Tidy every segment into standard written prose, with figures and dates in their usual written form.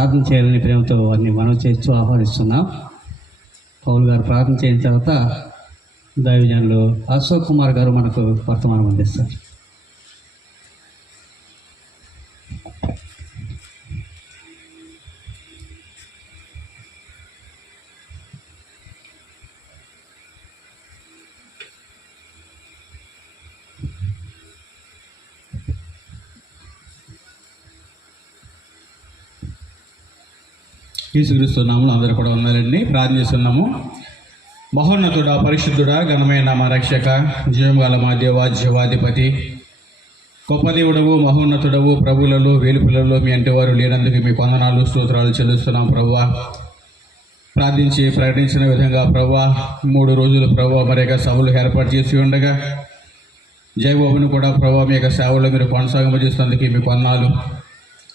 ప్రార్థన చేయాలని ప్రేమతో వారిని మనం చేస్తూ ఆహ్వానిస్తున్నాం. పౌల్ గారు ప్రార్థన చేసిన తర్వాత దైవజనులు అశోక్ కుమార్ గారు మనకు వర్తమానం అందిస్తారు. యేసుక్రీస్తు నామములో అందరూ కూడా ఉన్నారండి. ప్రార్థన చేస్తున్నాము. మహోన్నతుడా, పరిశుద్ధుడా, ఘనమైన మా రక్షక, జీవగల మా దేవా, జీవాధిపతి, గొప్ప దేవుడవు, మహోన్నతుడవు, ప్రభువులలో వేలుపులలో మీ అంటే వారు లేనందుకు మీ వందనాలు స్తోత్రాలు చెల్లిస్తున్నాం. ప్రభువా, ప్రార్థించి ప్రకటించిన విధంగా ప్రభువా 3 రోజులు ప్రభువా మరి యొక్క సభలు ఏర్పాటు చేసి ఉండగా జయబాబును కూడా ప్రభువా మీ యొక్క సేవలో మీరు కొనసాగింపజేసినందుకు మీకు వందనాలు.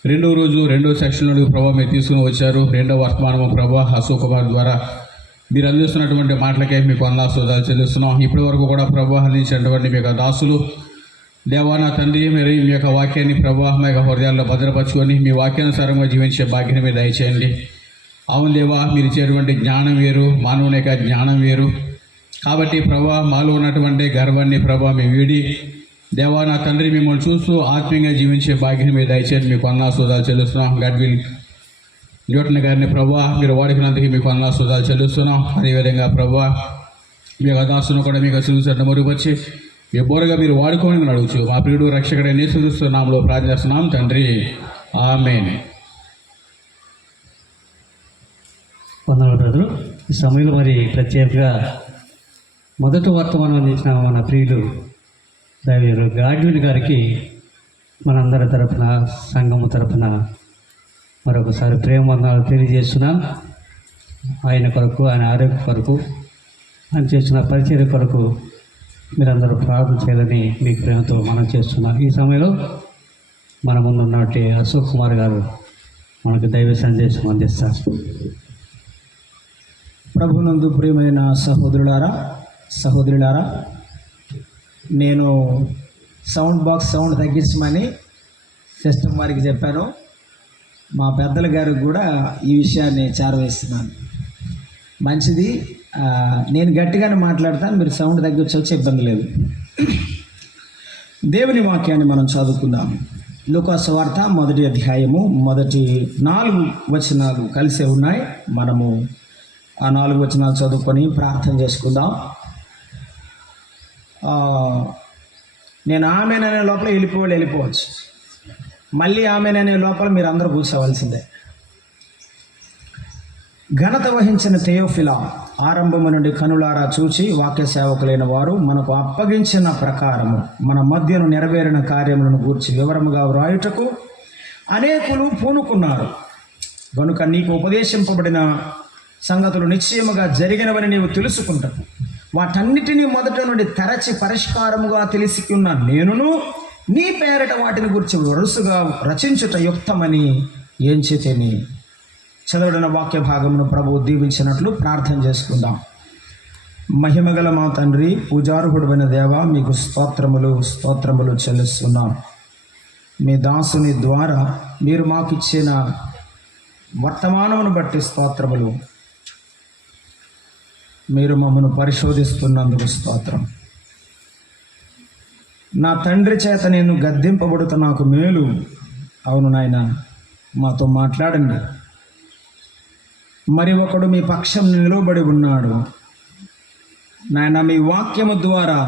2వ రోజు 2వ సెక్షన్ నుండి ప్రభావ మీరు తీసుకుని వచ్చారు. 2వ వర్తమానము ప్రభావ అశోక్ కుమార్ ద్వారా మీరు అందిస్తున్నటువంటి మాటలకే మీకు వందనాలు చెల్లిస్తున్నాం. ఇప్పటి వరకు కూడా ప్రభావ అందించినటువంటి మీ యొక్క దాసులు దేవానా తండ్రి, మీరు మీ యొక్క వాక్యాన్ని ప్రభావ మా యొక్క హృదయాల్లో భద్రపరచుకొని మీ వాక్యానుసారంగా జీవించే భాగ్యాన్ని మీరు దయచేయండి. అవును దేవా, మీరు ఇచ్చేటువంటి జ్ఞానం వేరు, మానవుని యొక్క జ్ఞానం వేరు. కాబట్టి ప్రభావ మాలో ఉన్నటువంటి గర్వాన్ని ప్రభావ మీ వీడి దేవా నా తండ్రి మిమ్మల్ని చూస్తూ ఆత్మీయంగా జీవించే భాగ్యం మీద దయచేసి మీకు వందనాలు చెల్లిస్తున్నాం. గడ్విల్ న్యూటన్ గారిని ప్రభా మీరు వాడుకున్నందుకు మీకు వందనాలు చెల్లిస్తున్నాం. అదేవిధంగా ప్రభా మీ యొక్క దాసును కూడా మీకు చూసినట్టు మరుగుపరిచి మీ బోరగా మీరు వాడుకోని అడుగుచు మా ప్రియుడు రక్షకుడైన యేసుక్రీస్తు నామములో ప్రార్థిస్తున్నాం తండ్రి, ఆమేన్. వందనాలు బ్రదరు. ఈ సమయంలో మరి ప్రత్యేకంగా మొదటి వర్తమానం అందించిన మన ప్రియులు దైవజనులు గాడ్విన్ గారికి మనందరి తరఫున, సంఘము తరఫున మరొకసారి ప్రేమ వందనాలు తెలియజేస్తున్నాం. ఆయన కొరకు, ఆయన ఆరోగ్య కొరకు, ఆయన చేస్తున్న పరిచర్య కొరకు మీరందరూ ప్రార్థన చేయాలని మీకు ప్రేమతో మనం చేస్తున్నాం. ఈ సమయంలో మన ముందు ఉన్నటువంటి అశోక్ కుమార్ గారు మనకు దైవ సందేశం అందిస్తారు. ప్రభునందు ప్రియమైన సహోదరులారా, నేను సౌండ్ బాక్స్ సౌండ్ తగ్గించమని సిస్టమ్ వారికి చెప్పాను. మా పెద్దల గారికి కూడా ఈ విషయాన్ని చేరవేస్తున్నాను. మంచిది, నేను గట్టిగానే మాట్లాడతాను, మీరు సౌండ్ తగ్గించవచ్చు, ఇబ్బంది లేదు. దేవుని వాక్యాన్ని మనం చదువుకుందాం. లూకా సువార్త 1వ అధ్యాయము మొదటి 4 వచనాలు కలిసే ఉన్నాయి. మనము ఆ 4 వచనాలు చదువుకొని ప్రార్థన చేసుకుందాం. నేను ఆమెననే లోపల వెళ్ళిపోవచ్చు. మళ్ళీ ఆమెననే లోపల మీరు అందరూ కూర్చోవలసిందే. ఘనత వహించిన థెయోఫిలా, ఆరంభము నుండి కనులారా చూచి వాక్య సేవకులైన వారు మనకు అప్పగించిన ప్రకారము మన మధ్యను నెరవేరిన కార్యములను గూర్చి వివరముగా వ్రాయుటకు అనేకులు పూనుకున్నారు. కనుక నీకు ఉపదేశింపబడిన సంగతులు నిశ్చయముగా జరిగినవని నీవు తెలుసుకుంటావు. వాటన్నిటినీ మొదట నుండి తరచి పరిష్కారముగా తెలుసుకున్న నేనును నీ పేరట వాటిని గురించి వరుసగా రచించుట యుక్తమని ఎంచితిని. చదవడిన వాక్య భాగమును ప్రభువు దీవించినట్లు ప్రార్థన చేసుకుందాం. మహిమగల మా తండ్రి, పూజార్హుడైన దేవా, మీకు స్తోత్రములు చెల్లిస్తున్నాం. మీ దాసుని ద్వారా మీరు మాకు ఇచ్చిన వర్తమానమును బట్టి స్తోత్రములు. మీరు మమ్మను పరిశోధిస్తున్నందుకు స్తోత్రం. నా తండ్రి చేత నేను గద్దింపబడుతూ నాకు మేలు. అవును నాయన, మాతో మాట్లాడండి. మరి ఒకడు మీ పక్షం నిలవబడి ఉన్నాడు. నాయన, మీ వాక్యము ద్వారా,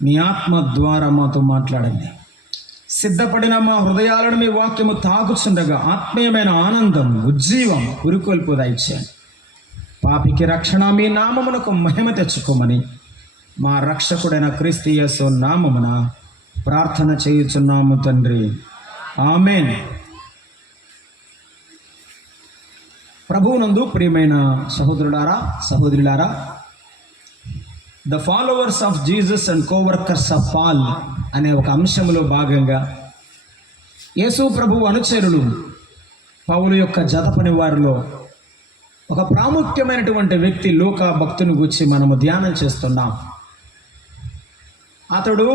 మీ ఆత్మ ద్వారా మాతో మాట్లాడండి. సిద్ధపడిన మా హృదయాలను మీ వాక్యము తాకుచుండగా ఆత్మీయమైన ఆనందం, ఉజ్జీవం ఉరికొల్పు దయచేయండి. పాపికి రక్షణ మీ నామమునకు మహిమ తెచ్చుకోమని మా రక్షకుడైన క్రీస్తు యేసు నామమున ప్రార్థన చేయుచున్నాము తండ్రి, ఆమేన్. ప్రభువునందు ప్రియమైన సహోదరులారా, the followers of Jesus and coworkers of Paul అనే ఒక అంశంలో భాగంగా యేసు ప్రభువు అనుచరులు పౌలు యొక్క జతపని వారిలో ఒక ప్రాముఖ్యమైనటువంటి వ్యక్తి లూకా భక్తుని గురించి మనము ధ్యానం చేస్తున్నాం. అతడు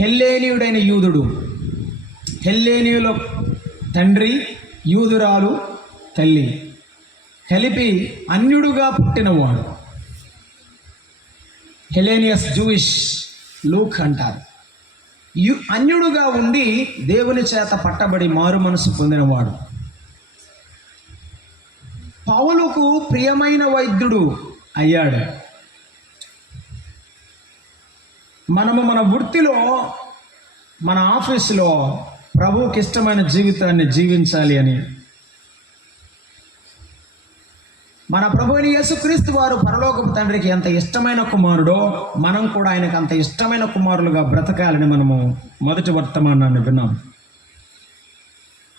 హెల్లేనీయుడైన యూదుడు, హెల్లేనీయుల తండ్రి, యూదురాలు తల్లి, కలిపి అన్యుడుగా పుట్టినవాడు. హెలేనియస్ జూయిష్ లూక్ అంటారు. అన్యుడుగా ఉండి దేవుని చేత పట్టబడి మారు మనసు పొందినవాడు. పౌలుకు ప్రియమైన వైద్యుడు అయ్యాడు. మనము మన వృత్తిలో, మన ఆఫీసులో ప్రభువుకి ఇష్టమైన జీవితాన్ని జీవించాలి అని, మన ప్రభువుని యేసుక్రీస్తు వారు పరలోకపు తండ్రికి ఎంత ఇష్టమైన కుమారుడో మనం కూడా ఆయనకు అంత ఇష్టమైన కుమారులుగా బ్రతకాలని మనము మొదటి వర్తమానాన్ని విన్నాం.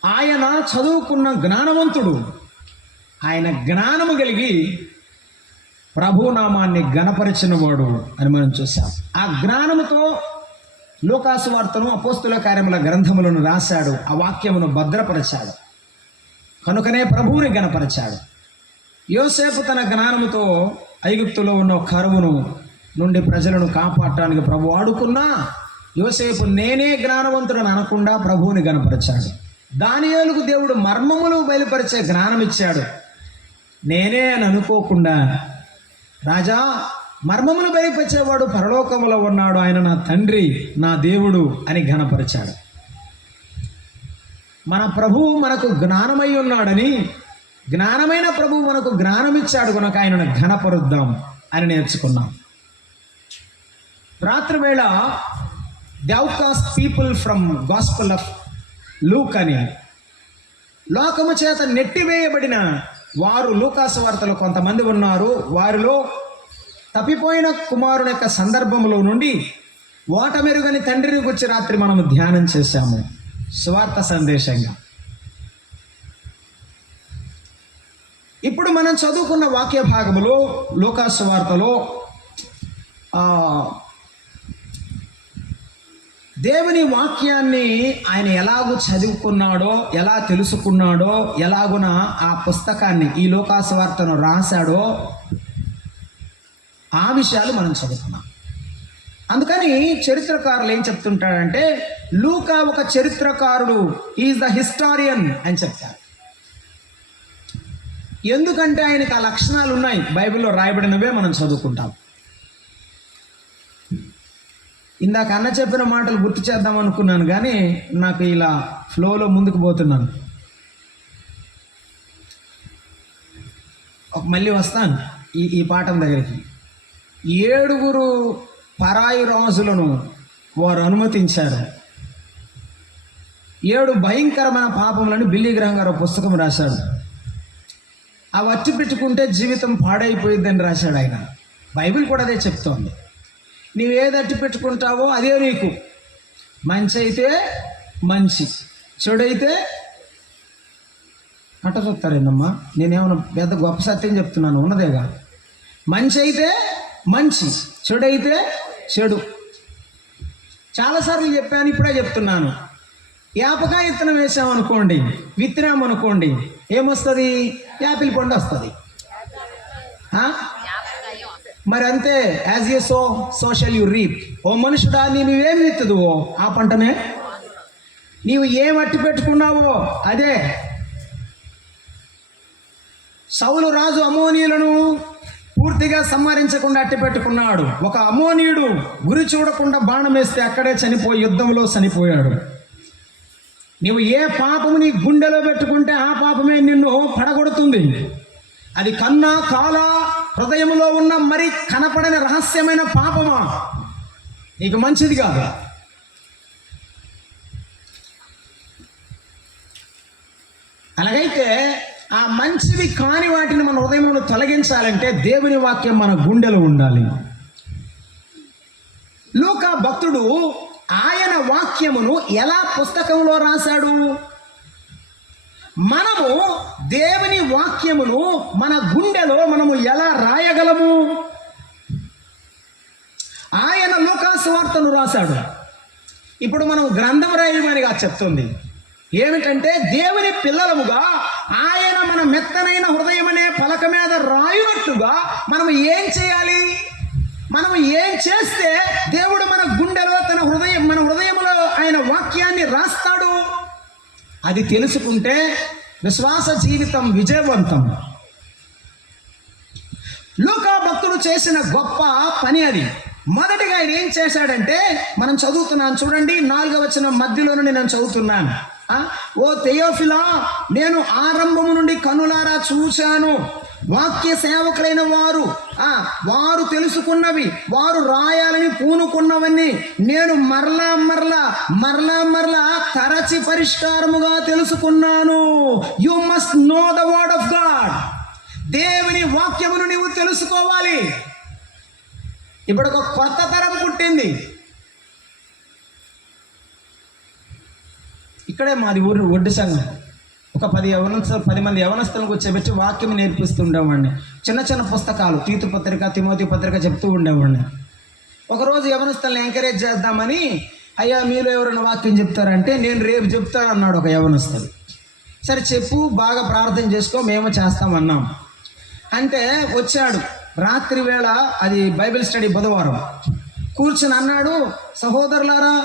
ఆయన చదువుకున్న జ్ఞానవంతుడు. ఆయన జ్ఞానము కలిగి ప్రభునామాన్ని ఘనపరిచిన వాడు అని మనం చూసాం. ఆ జ్ఞానముతో లూకాసు వార్తను, అపోస్తుల కార్యముల గ్రంథములను రాశాడు. ఆ వాక్యమును భద్రపరిచాడు. కనుకనే ప్రభువుని ఘనపరిచాడు. యోసేపు తన జ్ఞానముతో ఐగుప్తులో ఉన్న కరువును నుండి ప్రజలను కాపాడటానికి ప్రభు ఆడుకున్నా, యోసేపు నేనే జ్ఞానవంతుడని అనకుండా ప్రభువుని ఘనపరిచాడు. దానియేలుకు దేవుడు మర్మములు బయలుపరిచే జ్ఞానం ఇచ్చాడు. నేనే అని అనుకోకుండా, రాజా మర్మములు బయలుపరిచేవాడు పరలోకములో ఉన్నాడు, ఆయన నా తండ్రి, నా దేవుడు అని ఘనపరిచాడు. మన ప్రభువు మనకు జ్ఞానమై ఉన్నాడని, జ్ఞానమైన ప్రభువు మనకు జ్ఞానం ఇచ్చాడు కనుక ఆయనను ఘనపరుద్దాం అని నేర్చుకున్నాం. రాత్రి వేళ the outcast people from gospel of Luke అని, లోకము చేత నెట్టివేయబడిన వారు లూకాసు వార్తలో కొంతమంది ఉన్నారు. వారిలో తప్పిపోయిన కుమారుని యొక్క సందర్భంలో నుండి ఓటమెరుగని తండ్రిని గురించి రాత్రి మనము ధ్యానం చేశాము సువార్త సందేశంగా. ఇప్పుడు మనం చదువుకున్న వాక్య భాగములో లూకాసు వార్తలో దేవుని వాక్యాన్ని ఆయన ఎలాగూ చదువుకున్నాడో, ఎలా తెలుసుకున్నాడో, ఎలాగున ఆ పుస్తకాన్ని, ఈ లూకాసు వార్తను రాశాడో ఆ విషయాలు మనం చదువుకున్నాం. అందుకని చరిత్రకారులు ఏం చెప్తుంటాడంటే, లూకా ఒక చరిత్రకారుడు, ఈజ్ ద హిస్టారియన్ అని చెప్తారు. ఎందుకంటే ఆయనకు ఆ లక్షణాలు ఉన్నాయి, బైబిల్లో రాయబడినవే మనం చదువుకుంటాం. ఇందాక అన్న చెప్పిన మాటలు గుర్తు చేద్దాం అనుకున్నాను, కానీ నాకు ఇలా ఫ్లోలో ముందుకు పోతున్నాను. మళ్ళీ వస్తాను ఈ పాఠం దగ్గరికి. 7 పరాయి రాజులను వారు అనుమతించారు. 7 భయంకరమైన పాపములను బిల్లీ గ్రహం గారు పుస్తకం రాశాడు. అవి అచ్చి పెట్టుకుంటే జీవితం పాడైపోయిద్దని రాశాడు ఆయన. బైబిల్ కూడా అదే చెప్తోంది. నీవేది అట్టి పెట్టుకుంటావో అదే నీకు. మంచి అయితే మంచి, చెడైతే అట్ట చూస్తారేందమ్మా, నేనేమన్నా పెద్ద గొప్ప సత్యం చెప్తున్నాను, ఉన్నదేగా. మంచి అయితే మంచి, చెడైతే చెడు. చాలాసార్లు చెప్పాను, ఇప్పుడే చెప్తున్నాను. యాపకాయ విత్తనం వేసామనుకోండి, విత్తినామనుకోండి, ఏమొస్తుంది? యాపిల్ పండు వస్తుంది. మరి అంతే, as you sow so shall you reap. ఓ మనుషుడా, నీవేం విత్తుదువో ఆ పంటనే, నీవు ఏం అట్టి పెట్టుకున్నావో అదే. సౌలు రాజు అమోనీయులను పూర్తిగా సంహరించకుండా అట్టి పెట్టుకున్నాడు. ఒక అమోనీయుడు గురి చూడకుండా బాణం వేస్తే అక్కడే చనిపోయి, యుద్ధంలో చనిపోయాడు. నీవు ఏ పాపము నీ గుండెలో పెట్టుకుంటే ఆ పాపమే నిన్ను పడగొడుతుంది. అది కన్నా, కాల, హృదయంలో ఉన్న మరి కనపడని రహస్యమైన పాపమా, నీకు మంచిది కాదు. అలాగైతే ఆ మంచివి కాని వాటిని మన హృదయంలో తొలగించాలంటే దేవుని వాక్యం మన గుండెలో ఉండాలి. లూకా భక్తుడు ఆయన వాక్యమును ఎలా పుస్తకంలో రాశాడు? మనము దేవుని వాక్యమును మన గుండెలో మనము ఎలా రాయగలము? ఆయన లూకాసు వార్తను రాశాడు. ఇప్పుడు మనం గ్రంథం రాయమనిగా చెప్తుంది ఏమిటంటే, దేవుని పిల్లలముగా ఆయన మన మెత్తనైన హృదయం అనే పలక మీద రాయునట్లుగా మనం ఏం చేయాలి? మనం ఏం చేస్తే దేవుడు మన గుండెలో మన హృదయంలో ఆయన వాక్యాన్ని రాస్తాడు, అది తెలుసుకుంటే విశ్వాస జీవితం విజయవంతం. లూకా భక్తుడు చేసిన గొప్ప పని అది. మొదటిగా ఆయన ఏం చేశాడంటే, మనం చదువుతున్నాను చూడండి, 4వ వచనం మధ్యలో నుండి నేను చదువుతున్నాను. ఓ థెయోఫిలా, నేను ఆరంభము నుండి కనులారా చూశాను, వాక్య సేవకులైన వారు తెలుసుకున్నవి, వారు రాయాలని పూనుకున్నవన్నీ నేను మరలా తరచి పరిష్కారముగా తెలుసుకున్నాను. You must know the word of God. దేవుని వాక్యమును నీవు తెలుసుకోవాలి. ఇప్పుడు ఒక కొత్త తరం పుట్టింది. ఇక్కడే మాది ఊరు ఒడ్డు సంఘం. ఒక 10 మంది యవనస్తులకు కూర్చోబెట్టి వాక్యం నేర్పిస్తూ ఉండేవాడిని. చిన్న చిన్న పుస్తకాలు, తీతు పత్రిక, తిమోతి పత్రిక చెప్తూ ఉండేవాడిని. ఒకరోజు యవనస్తులను ఎంకరేజ్ చేద్దామని, అయ్యా మీరు ఎవరైనా వాక్యం చెప్తారంటే, నేను రేపు చెప్తాను అన్నాడు ఒక యవనస్తుడు. సరే చెప్పు, బాగా ప్రార్థన చేసుకో, మేము చేస్తామన్నాం. అంటే వచ్చాడు రాత్రి వేళ, అది బైబిల్ స్టడీ బుధవారం, కూర్చుని అన్నాడు, సహోదరులారా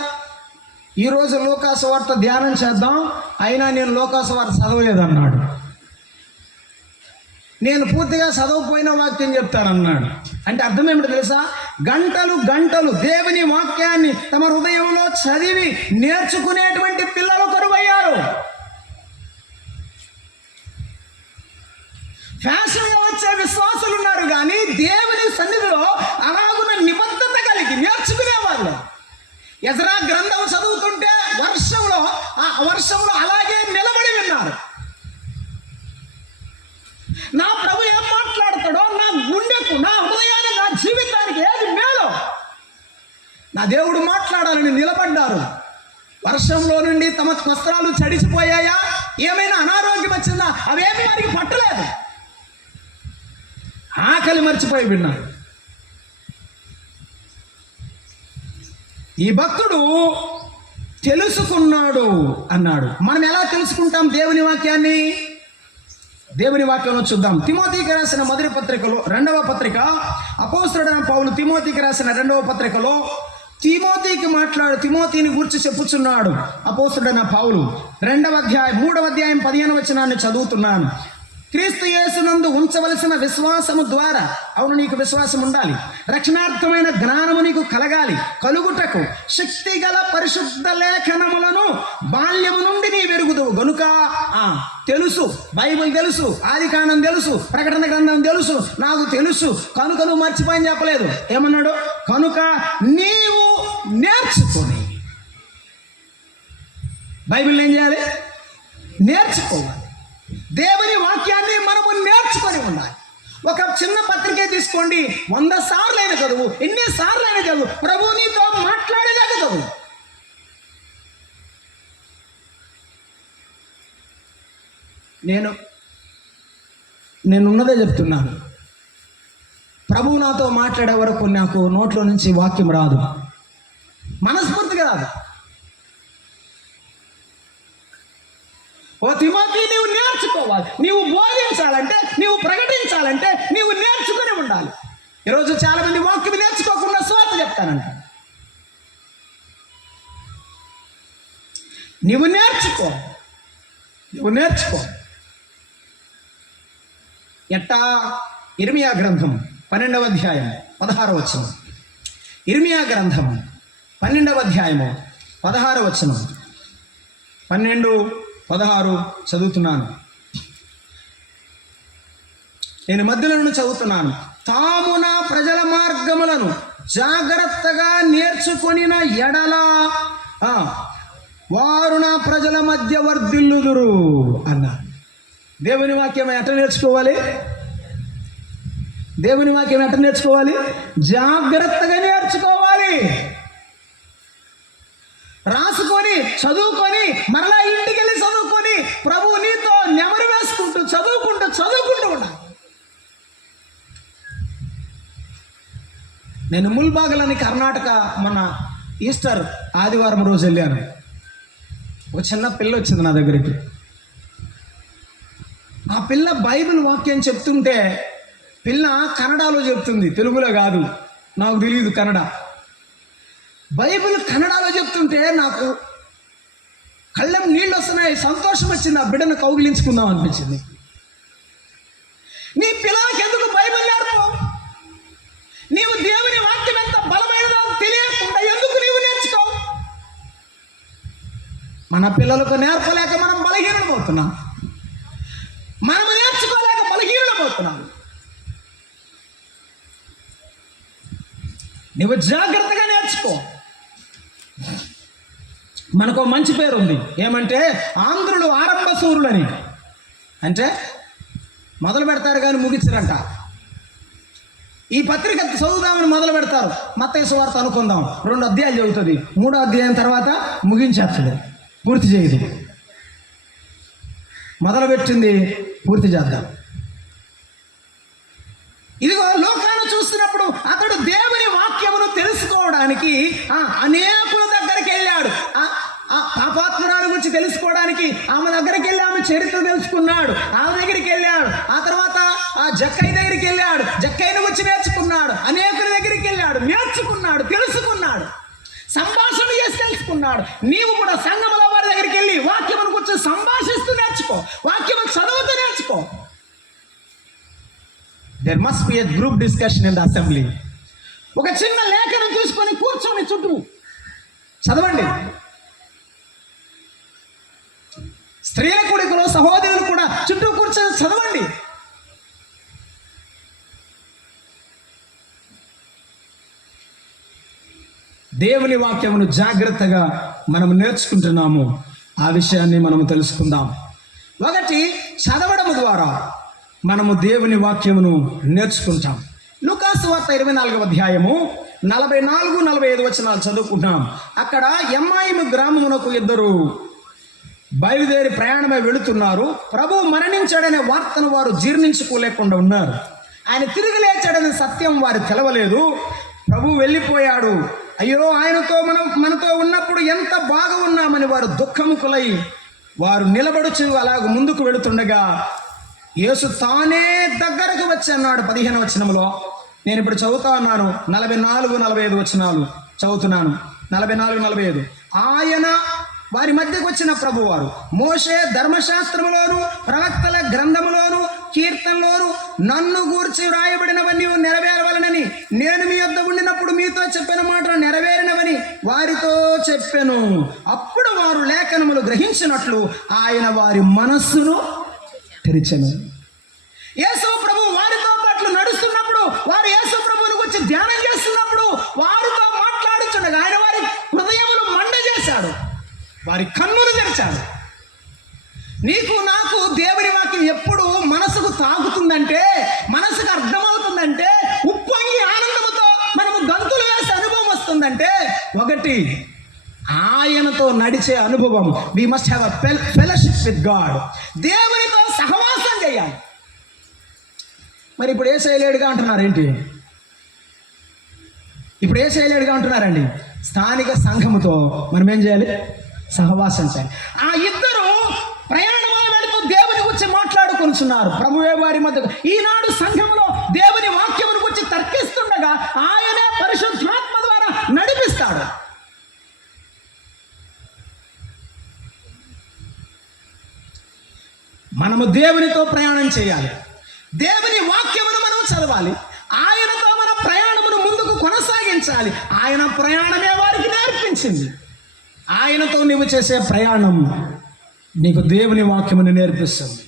ఈరోజు లోకాసు వార్త ధ్యానం చేద్దాం. అయినా నేను లోకాసు వార్త చదవలేదన్నాడు. నేను పూర్తిగా చదవపోయిన వాక్యం చెప్తానన్నాడు. అంటే అర్థం ఏమిటో తెలుసా? గంటలు దేవుని వాక్యాన్ని తమ హృదయంలో చదివి నేర్చుకునేటువంటి పిల్లలు కరువయ్యారు. ఫ్యాషన్గా వచ్చే విశ్వాసులు ఉన్నారు, కానీ దేవుని సన్నిధిలో అలాగున్న నిబద్ధత కలిగి నేర్చుకునేవాళ్ళు. ఎజ్రా గ్రంథం చదువుతుంటే వర్షంలో అలాగే నిలబడి విన్నారు. నా ప్రభు ఏం మాట్లాడతాడో, నా గుండెకు, నా హృదయానికి, నా జీవితానికి ఏది మేలో నా దేవుడు మాట్లాడాలని నిలబడ్డారు. వర్షంలో నుండి తమ వస్త్రాలు చడిసిపోయాయా, ఏమైనా అనారోగ్యం వచ్చిందా, అవేమీ వారికి పట్టలేదు. ఆకలి మర్చిపోయి విన్నారు. ఈ భక్తుడు తెలుసుకున్నాడు అన్నాడు. మనం ఎలా తెలుసుకుంటాం దేవుని వాక్యాన్ని? దేవుని వాక్యంలో చూద్దాం. తిమోతికి రాసిన మొదటి పత్రికలో 2వ పత్రిక, అపోస్తలుడైన పౌలు తిమోతికి రాసిన 2వ పత్రికలో తిమోతిని గురించి చెప్పుచున్నాడు. అపోస్తలుడైన పౌలు 3వ అధ్యాయం 15వ వచనాన్ని చదువుతున్నాను. క్రీస్తు యేసునందు ఉంచవలసిన విశ్వాసము ద్వారా, అవును నీకు విశ్వాసం ఉండాలి, రక్షణార్థమైన జ్ఞానము నీకు కలుగుటకు శక్తిగల పరిశుద్ధ లేఖనములను బాల్యము నుండి నీ వెరుగుదువు గనుక. తెలుసు, బైబిల్ తెలుసు, ఆదికాండం తెలుసు, ప్రకటన గ్రంథం తెలుసు, నాకు తెలుసు కనుక నువ్వు మర్చిపోయి చెప్పలేదు. ఏమన్నాడు? కనుక నీవు నేర్చుకొని. బైబిల్ ఏం చేయాలి? నేర్చుకోవాలి. దేవుని వాక్యాన్ని మనము నేర్చుకొని ఉండాలి. ఒక చిన్న పత్రికే తీసుకోండి, 100 సార్లైన చదువు, ఎన్ని సార్లైన చదువు, ప్రభు నీతో మాట్లాడేదాకా చదువు. నేనున్నదే చెప్తున్నాను. ప్రభు నాతో మాట్లాడే వరకు నాకు నోట్లో నుంచి వాక్యం రాదు, మనస్ఫూర్తిగా రాదు. ఓ తిమోతి, నీవు నేర్చుకోవాలి. నీవు బోధించాలంటే, నీవు ప్రకటించాలంటే నీవు నేర్చుకుని ఉండాలి. ఈరోజు చాలా మంది వాక్యం నేర్చుకోకుండా స్వార్థ చెప్తానంట. నీవు నేర్చుకో. ఎట్టా? ఇర్మియా గ్రంథం 12వ అధ్యాయం 16వ వచనం. ఇర్మియా గ్రంథం 12వ అధ్యాయము 16వ వచనం. 12:16 చదువుతున్నాను. నేను మధ్యలో నుండి చదువుతున్నాను. తాము నా ప్రజల మార్గములను జాగ్రత్తగా నేర్చుకొనిన ఎడల వారు నా ప్రజల మధ్య వర్ధిల్లుదురు అన్నారు. దేవుని వాక్యం ఎట్లా నేర్చుకోవాలి? జాగ్రత్తగా నేర్చుకోవాలి. రాసుకొని, చదువుకొని, మరలా ఇంటికి వెళ్ళి చదువుకొని, ప్రభు నీతో నెమరు వేసుకుంటూ చదువుకుంటూ ఉండాలి. నేను ముల్బాగలని కర్ణాటక మన ఈస్టర్ ఆదివారం రోజు వెళ్ళాను. ఒక చిన్న పిల్ల వచ్చింది నా దగ్గరికి. ఆ పిల్ల బైబిల్ వాక్యం చెప్తుంటే, పిల్ల కన్నడలో చెప్తుంది, తెలుగులో కాదు. నాకు తెలియదు కన్నడ. బైబిల్ కన్నడలో చెప్తుంటే నాకు కళ్ళెం నీళ్ళు వస్తున్నాయి, సంతోషం వచ్చింది. ఆ బిడ్డను కౌగిలించుకుందాం అనిపించింది. నీ పిల్లలకి ఎందుకు బైబిల్ నేర్పు? నీవు దేవుని వాక్యం ఎంత బలమైనదో తెలియకుండా ఎందుకు నీవు నేర్చుకో? మన పిల్లలకు నేర్పలేక మనం బలహీనమవుతున్నాం, మనం నేర్చుకోలేక బలహీనమవుతున్నాం. నువ్వు జాగ్రత్తగా నేర్చుకో. మనకు మంచి పేరు ఉంది, ఏమంటే ఆంధ్రులు ఆరంభ సూరులని. అంటే మొదలు పెడతారు కానీ ముగించరంట. ఈ పత్రిక చదువుదామని మొదలు పెడతారు, మత్తయి సువార్త అనుకుందాం, 2 అధ్యాయాలు చదువుతుంది, 3వ అధ్యాయం తర్వాత ముగించేస్తుంది, పూర్తి చేయదు. మొదలుపెట్టింది పూర్తి చేద్దాం. ఇదిగో లోకాన్ని చూస్తున్నప్పుడు అతడు దేవుని వాక్యమును తెలుసుకోవడానికి అనేకుల దగ్గరికి వెళ్ళాడు. పాపాత్మురాల గురించి తెలుసుకోవడానికి ఆమె దగ్గరికి వెళ్ళి ఆమె చరిత్ర తెలుసుకున్నాడు. ఆమె దగ్గరికి వెళ్ళాడు. ఆ తర్వాత ఆ జక్కయ్య దగ్గరికి వెళ్ళాడు, జక్కయ్యను గురించి నేర్చుకున్నాడు. అనేకుల దగ్గరికి వెళ్ళాడు, నేర్చుకున్నాడు, తెలుసుకున్నాడు, సంభాషణ చేసి తెలుసుకున్నాడు. నీవు కూడా సంఘముల వారి దగ్గరికి వెళ్ళి వాక్యమును గురించి సంభాషిస్తూ నేర్చుకో, వాక్యము చదువుతూ నేర్చుకో. There must be a group discussion in the assembly. ఒక చిన్న లేఖను తీసుకొని కూర్చొని చుట్టూ చదవండి. స్త్రీల కొడుకులు సహోదరులు కూడా చుట్టూ కూర్చొని చదవండి. దేవుని వాక్యమును జాగ్రత్తగా మనం నేర్చుకుంటున్నాము. ఆ విషయాన్ని మనము తెలుసుకుందాం. ఒకటి, చదవడం ద్వారా మనము దేవుని వాక్యమును నేర్చుకుంటాం. లూకాసు వార్త 24వ అధ్యాయము 44-45 వచనాలు చదువుకుంటాం. అక్కడ ఎమ్మాయిము గ్రామమునకు 2 బయలుదేరి ప్రయాణమై వెళుతున్నారు. ప్రభువు మరణించాడనే వార్తను వారు జీర్ణించుకోలేకుండా ఉన్నారు. ఆయన తిరిగి లేచాడనే సత్యం వారు తెలవలేదు. ప్రభువు వెళ్ళిపోయాడు, అయ్యో ఆయనతో మనతో ఉన్నప్పుడు ఎంత బాగా ఉన్నామని వారు దుఃఖముకులై వారు నిలబడుచు అలాగ ముందుకు వెళుతుండగా యేసు తానే దగ్గరకు వచ్చి అన్నాడు 15వ వచనంలో. నేను ఇప్పుడు చదువుతా ఉన్నాను, 44-45 వచనాలు చదువుతున్నాను. 44-45. ఆయన వారి మధ్యకు వచ్చిన ప్రభువారు మోషే ధర్మశాస్త్రములోను ప్రవక్తల గ్రంథములోను కీర్తనలోను నన్ను గూర్చి వ్రాయబడినవన్నీ నెరవేరవలనని నేను మీ వద్ద ఉండినప్పుడు మీతో చెప్పిన మాటలు నెరవేరినవని వారితో చెప్పెను. అప్పుడు వారు లేఖనములు గ్రహించినట్లు ఆయన వారి మనస్సును తెరిచెను. యేసు ప్రభు వారితో పాటు నడుస్తున్నప్పుడు, వారు యేసు ప్రభువుని గురించి ధ్యానం చేస్తున్నప్పుడు వారితో మాట్లాడుచుండగా ఆయన వారి హృదయములు మండ చేశాడు, వారి కన్నులు తెరిచాడు. నీకు నాకు దేవుని వాక్యం ఎప్పుడు మనసుకు తాకుతుందంటే, మనసుకు అర్థమవుతుందంటే, ఉప్పొంగి ఆనందముతో మనము గంతులు వేసే అనుభవం వస్తుందంటే, ఒకటి ఆయనతో నడిచే అనుభవం. We must have a fellowship with God. దేవునితో సహవాసం చేయాలి. మరి ఇప్పుడు ఏ చేయలేడుగా అంటున్నారు ఏంటి? ఇప్పుడు ఏ చేయలేడుగా అంటున్నారండి? స్థానిక సంఘముతో మనం ఏం చేయాలి? సహవాసం చేయాలి. ఆ ఇద్దరు ప్రయాణంలో వెళుతూ దేవుని గురించి మాట్లాడుకుంటున్నారు. ప్రభువే వారి మధ్య ఈనాడు సంఘములో దేవుని వాక్యమును గురించి తర్కిస్తుండగా ఆయనే పరిశుద్ధాత్మ ద్వారా నడిపిస్తాడు. మనము దేవునితో ప్రయాణం చేయాలి. దేవుని వాక్యమును మనం చదవాలి. ఆయనతో మన ప్రయాణమును ముందుకు కొనసాగించాలి. ఆయన ప్రయాణమే వారికి నేర్పించింది. ఆయనతో నీవు చేసే ప్రయాణం నీకు దేవుని వాక్యమును నేర్పిస్తుంది.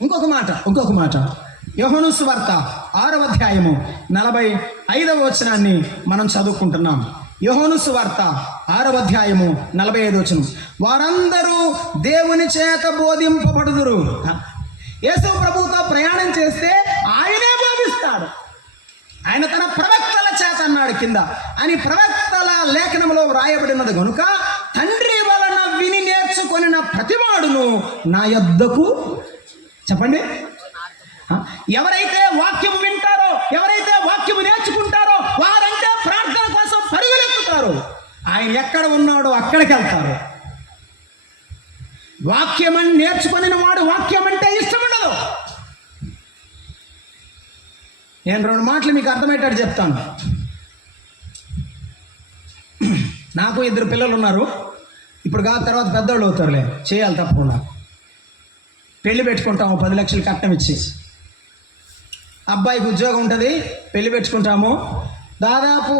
ఇంకొక మాట యోహాను సువార్త 6వ అధ్యాయము 45వ వచనాన్ని మనం చదువుకుంటున్నాం. యోహాను సువార్త 6వ అధ్యాయము 45వ వచనం. వారందరూ దేవుని చేత బోధింపబడుదురు. యేసు ప్రభువుతో ప్రయాణం చేస్తే ఆయనే బోధిస్తాడు. ఆయన తన ప్రవక్తల చేత అన్నాడు కింద అని ప్రవక్తల లేఖనంలో వ్రాయబడినది కనుక తండ్రి వలన విని నేర్చుకొనిన ప్రతివాడును నా యొద్దకు, చెప్పండి, ఎవరైతే వాక్యం వింటారో, ఎవరైతే వాక్యం నేర్చుకుంటారో వారంటే ప్రార్థన కోసం పరుగులెత్తుతారు. ఆయన ఎక్కడ ఉన్నాడో అక్కడికి వెళ్తారు. వాక్యమని నేర్చుకుని వాడు వాక్యం అంటే ఇష్టం ఉండదు. నేను 2 మాటలు మీకు అర్థమయ్యేటట్టు చెప్తాను. నాకు 2 పిల్లలు ఉన్నారు. ఇప్పుడు కాదు, తర్వాత పెద్దవాళ్ళు అవుతారులే, చేయాలి తప్పకుండా. పెళ్లి పెట్టుకుంటాము 10 లక్షలు కట్నం ఇచ్చి. అబ్బాయికి ఉద్యోగం ఉంటుంది, పెళ్లి పెట్టుకుంటాము. దాదాపు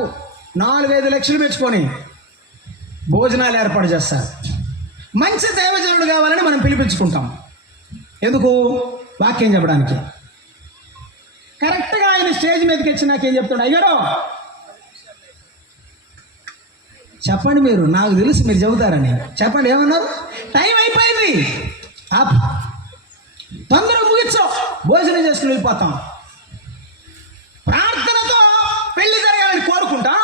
4-5 లక్షలు పెట్టుకొని భోజనాలు ఏర్పాటు చేస్తారు. మంచి దైవజనుడు కావాలని మనం పిలిపించుకుంటాం. ఎందుకు? వాక్యం చెప్పడానికి. కరెక్ట్గా ఆయన స్టేజ్ మీదకి వచ్చి నాకేం చెప్తాడు, అయ్యారో చెప్పండి, మీరు నాకు తెలుసు మీరు చెబుతారని. చెప్పండి, ఏమన్నారు? టైం అయిపోయింది, తొందరగా ముగించో, భోజనం చేసుకుని వెళ్ళిపోతాం. ప్రార్థనతో పెళ్లి జరగాలని కోరుకుంటాం.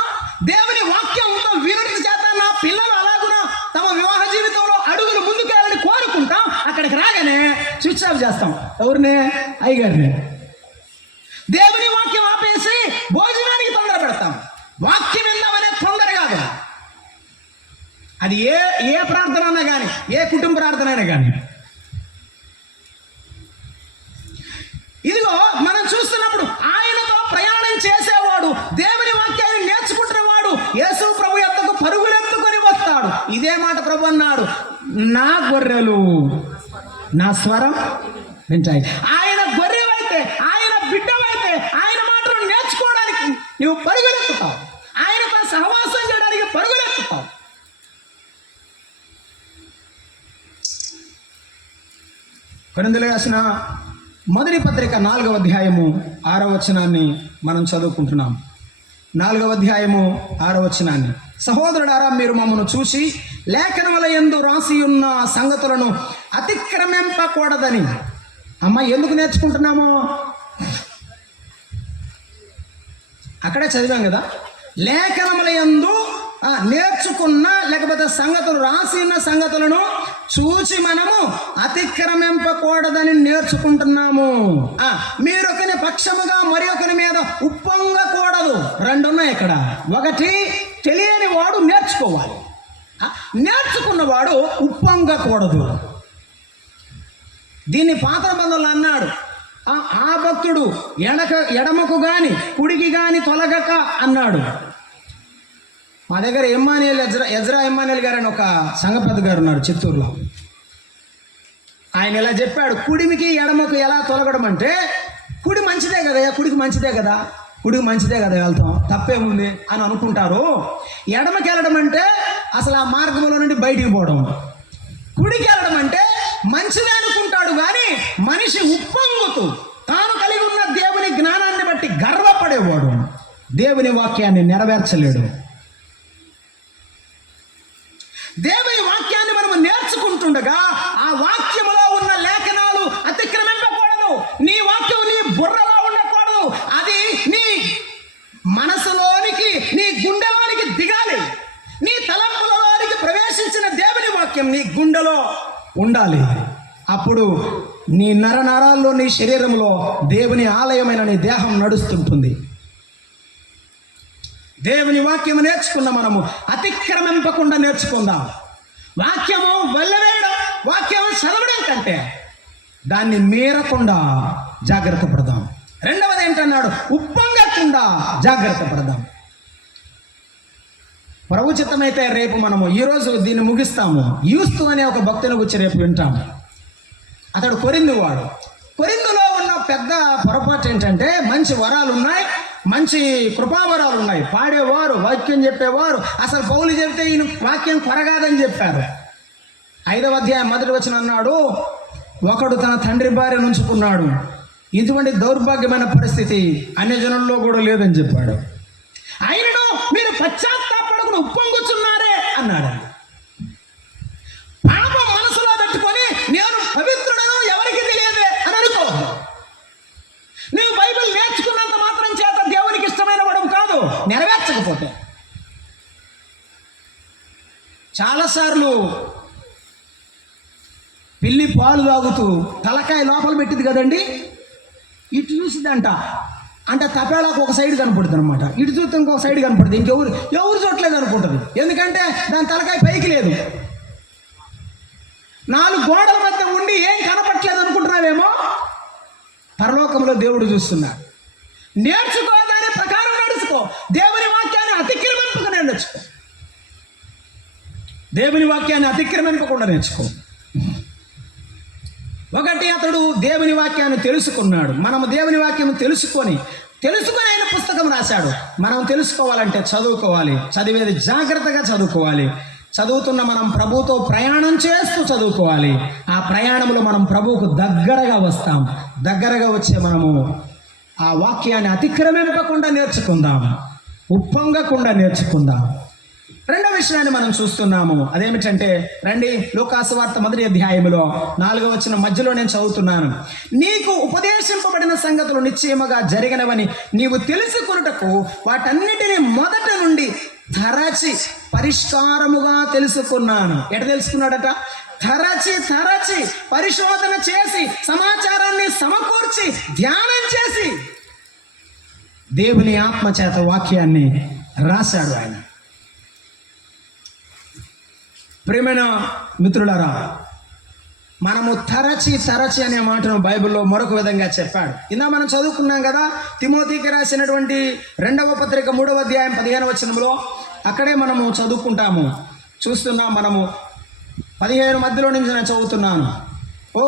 దేవుని వాక్యంతో వినతి చేత నా పిల్లలు అలాగున తమ వివాహ జీవితంలో అడుగులు ముందుకెళ్ళాలని కోరుకుంటాం. అక్కడికి రాగానే స్విచ్ ఆఫ్ చేస్తాం. ఎవరిని? అయ్యగారిని. దేవుని వాక్యం ఆపేసి భోజనానికి తొందర పెడతాం. వాక్యం విందామనే తొందర కాదు. అది ఏ ప్రార్థన అయినా కానీ, ఏ కుటుంబ ప్రార్థన అయినా కానీ. ఇదిగో మనం చూస్తున్నప్పుడు ఆయనతో ప్రయాణం చేసేవాడు, దేవుని వాక్యాన్ని నేర్చుకుంటున్నవాడు యేసు ప్రభు యొద్దకు పరుగులెత్తుకొని వస్తాడు. ఇదే మాట ప్రభు అన్నాడు, నా గొర్రెలు నా స్వరం వింటాయి. ఆయన గొర్రెవైతే, ఆయన బిడ్డవైతే, ఆయన మాటలు నేర్చుకోవడానికి నువ్వు పరుగులెత్తుతావు. ఆయనతో సహవాసం చేయడానికి పరుగులెత్తుతావు. కొరింథీయులకు రాసిన మొదటి పత్రిక 4వ అధ్యాయము 6వ వచనాన్ని మనం చదువుకుంటున్నాం. 4వ అధ్యాయము 6వ వచనాన్ని. సహోదరుడారా, మీరు మమ్మను చూసి లేఖనముల యందు రాసి ఉన్న సంగతులను అతిక్రమింపకూడదని. అమ్మ, ఎందుకు నేర్చుకుంటున్నాము? అక్కడే చదివాం కదా, లేఖనముల యందు నేర్చుకున్న, లేకపోతే సంగతులు రాసి ఉన్న సంగతులను చూచి మనము అతిక్రమింపకూడదని నేర్చుకుంటున్నాము. మీరొకని పక్షముగా మరి ఒకరి మీద ఉప్పొంగకూడదు. 2 ఉన్నాయి ఇక్కడ. ఒకటి, తెలియని వాడు నేర్చుకోవాలి, నేర్చుకున్నవాడు ఉప్పొంగకూడదు. దీన్ని పాత నిబంధనలు అన్నాడు, ఆ భక్తుడు ఎడమకు గాని కుడికి గాని తొలగక అన్నాడు. మా దగ్గర ఎజ్రా ఎమ్మానియల్ గారు అని ఒక సంఘ పెద్ద గారు ఉన్నారు చిత్తూరులో. ఆయన ఇలా చెప్పాడు, కుడిమికి ఎడమకు ఎలా తొలగడం అంటే, కుడి మంచిదే కదా, కుడికి మంచిదే కదా, కుడికి మంచిదే కదా వెళ్తాం, తప్పేముంది అని అనుకుంటారు. ఎడమకి వెళ్ళడం అంటే అసలు ఆ మార్గంలో నుండి బయటికి పోవడం. కుడికి వెళ్ళడం అంటే మంచిదే అనుకుంటాడు, కానీ మనిషి ఉప్పొంగుతూ తాను కలిగి ఉన్న దేవుని జ్ఞానాన్ని బట్టి గర్వపడేవాడు, దేవుని వాక్యాన్ని నెరవేర్చలేడు. దేవుని వాక్యాన్ని మనము నేర్చుకుంటుండగా ఆ వాక్యములో ఉన్న లేఖనాలు అతిక్రమింపకూడదు. నీ వాక్యం నీ బుర్రలో ఉండకూడదు. అది నీ మనసులోనికి, నీ గుండెలోనికి దిగాలి. నీ తలంపులలోనికి ప్రవేశించిన దేవుని వాక్యం నీ గుండెలో ఉండాలి. అప్పుడు నీ నరనరాల్లో, నీ శరీరంలో దేవుని ఆలయమైన నీ దేహం నడుస్తుంటుంది. దేవుని వాక్యము నేర్చుకున్న మనము అతిక్రమింపకుండా నేర్చుకుందాం. వాక్యము వల్లవేయడం, వాక్యము చదవడం కంటే దాన్ని మీరకుండా జాగ్రత్త పడదాం. 2వది ఏంటన్నాడు? ఉప్పొంగకుండా జాగ్రత్త పడదాం. ప్రభు చిత్తమైతే రేపు మనము ఈరోజు దీన్ని ముగిస్తాము. యూస్తు అనే ఒక భక్తుని గురించి రేపు వింటాము. అతడు కొరింథీవాడు. కొరింథీలో ఉన్న పెద్ద పొరపాటు ఏంటంటే, మంచి వరాలు ఉన్నాయి, మంచి కృపావరాలు ఉన్నాయి, పాడేవారు, వాక్యం చెప్పేవారు. అసలు పౌలు చెబితే ఈయన వాక్యం కొరగాదని చెప్పారు. 5వ అధ్యాయం 1వ వచనం అన్నాడు, ఒకడు తన తండ్రి భార్యను ఉంచుకున్నాడు. ఇటువంటి దౌర్భాగ్యమైన పరిస్థితి అన్యజనుల్లో కూడా లేదని చెప్పాడు. ఆయనను మీరు పశ్చాత్తాపడకుండా ఉప్పొంగుచున్నారే అన్నాడు. పాపం మనసులో పెట్టుకొని నేను పవిత్రుడను ఎవరికి తెలియదే అని అనుకో. నువ్వు బైబిల్ నేర్చుకున్నంత మాత్రం చేత దేవునికి ఇష్టమైన వాడు కాదు, నెరవేర్చకపోతే. చాలాసార్లు పిల్లి పాలు తాగుతూ తలకాయ లోపల పెట్టింది కదండి, ఇటు చూసిద్దంట. అంటే తపేళకు ఒక సైడ్ కనపడుతుంది అనమాట, ఇటు చూస్తే ఇంకొక సైడ్ కనపడుతుంది, ఎవరు చూడలేదు అనుకుంటుంది. ఎందుకంటే దాని తలకాయ పైకి లేదు. 4 గోడల మధ్య ఉండి ఏం కనపట్లేదు అనుకుంటున్నావేమో, పరలోకంలో దేవుడు చూస్తున్నాడు. నేర్చుకో, దాని ప్రకారం నడుచుకో. దేవుని వాక్యాన్ని అతిక్రమింపకుండా నేర్చుకో. దేవుని వాక్యాన్ని అతిక్రమింపకుండా నేర్చుకో. ఒకటి, అతడు దేవుని వాక్యాన్ని తెలుసుకున్నాడు. మనము దేవుని వాక్యం తెలుసుకొని ఆయన పుస్తకం రాశాడు. మనం తెలుసుకోవాలంటే చదువుకోవాలి. చదివేది జాగ్రత్తగా చదువుకోవాలి. చదువుతున్న మనం ప్రభువుతో ప్రయాణం చేస్తూ చదువుకోవాలి. ఆ ప్రయాణంలో మనం ప్రభువుకు దగ్గరగా వస్తాం. దగ్గరగా వచ్చే మనము ఆ వాక్యాన్ని అతిక్రమింపకుండా నేర్చుకుందాం, ఉప్పొంగకుండా నేర్చుకుందాం. రెండో విషయాన్ని మనం చూస్తున్నాము. అదేమిటంటే, రండి, లూకాసు వార్త 1వ అధ్యాయములో 4వ వచనం మధ్యలో నేను చదువుతున్నాను. నీకు ఉపదేశింపబడిన సంగతులు నిశ్చయముగా జరిగినవని నీవు తెలుసుకొనుటకు వాటన్నిటిని మొదట నుండి తరచి పరిష్కారముగా తెలుసుకున్నాను. ఎట తెలుసుకున్నాడట? తరచి పరిశోధన చేసి, సమాచారాన్ని సమకూర్చి, ధ్యానం చేసి దేవుని ఆత్మ చేత వాక్యాన్ని రాశాడు ఆయన. ప్రియమైన మిత్రులారా, మనము తరచి అనే మాటను బైబిల్లో మరొక విధంగా చెప్పాడు. ఇందా మనం చదువుకున్నాం కదా, తిమోతికి రాసినటువంటి 2వ పత్రిక 3వ అధ్యాయం 15వ వచనంలో. అక్కడే మనము చదువుకుంటాము, చూస్తున్నాం. మనము 15 మధ్యలో నుంచి నేను చదువుతున్నాను. ఓ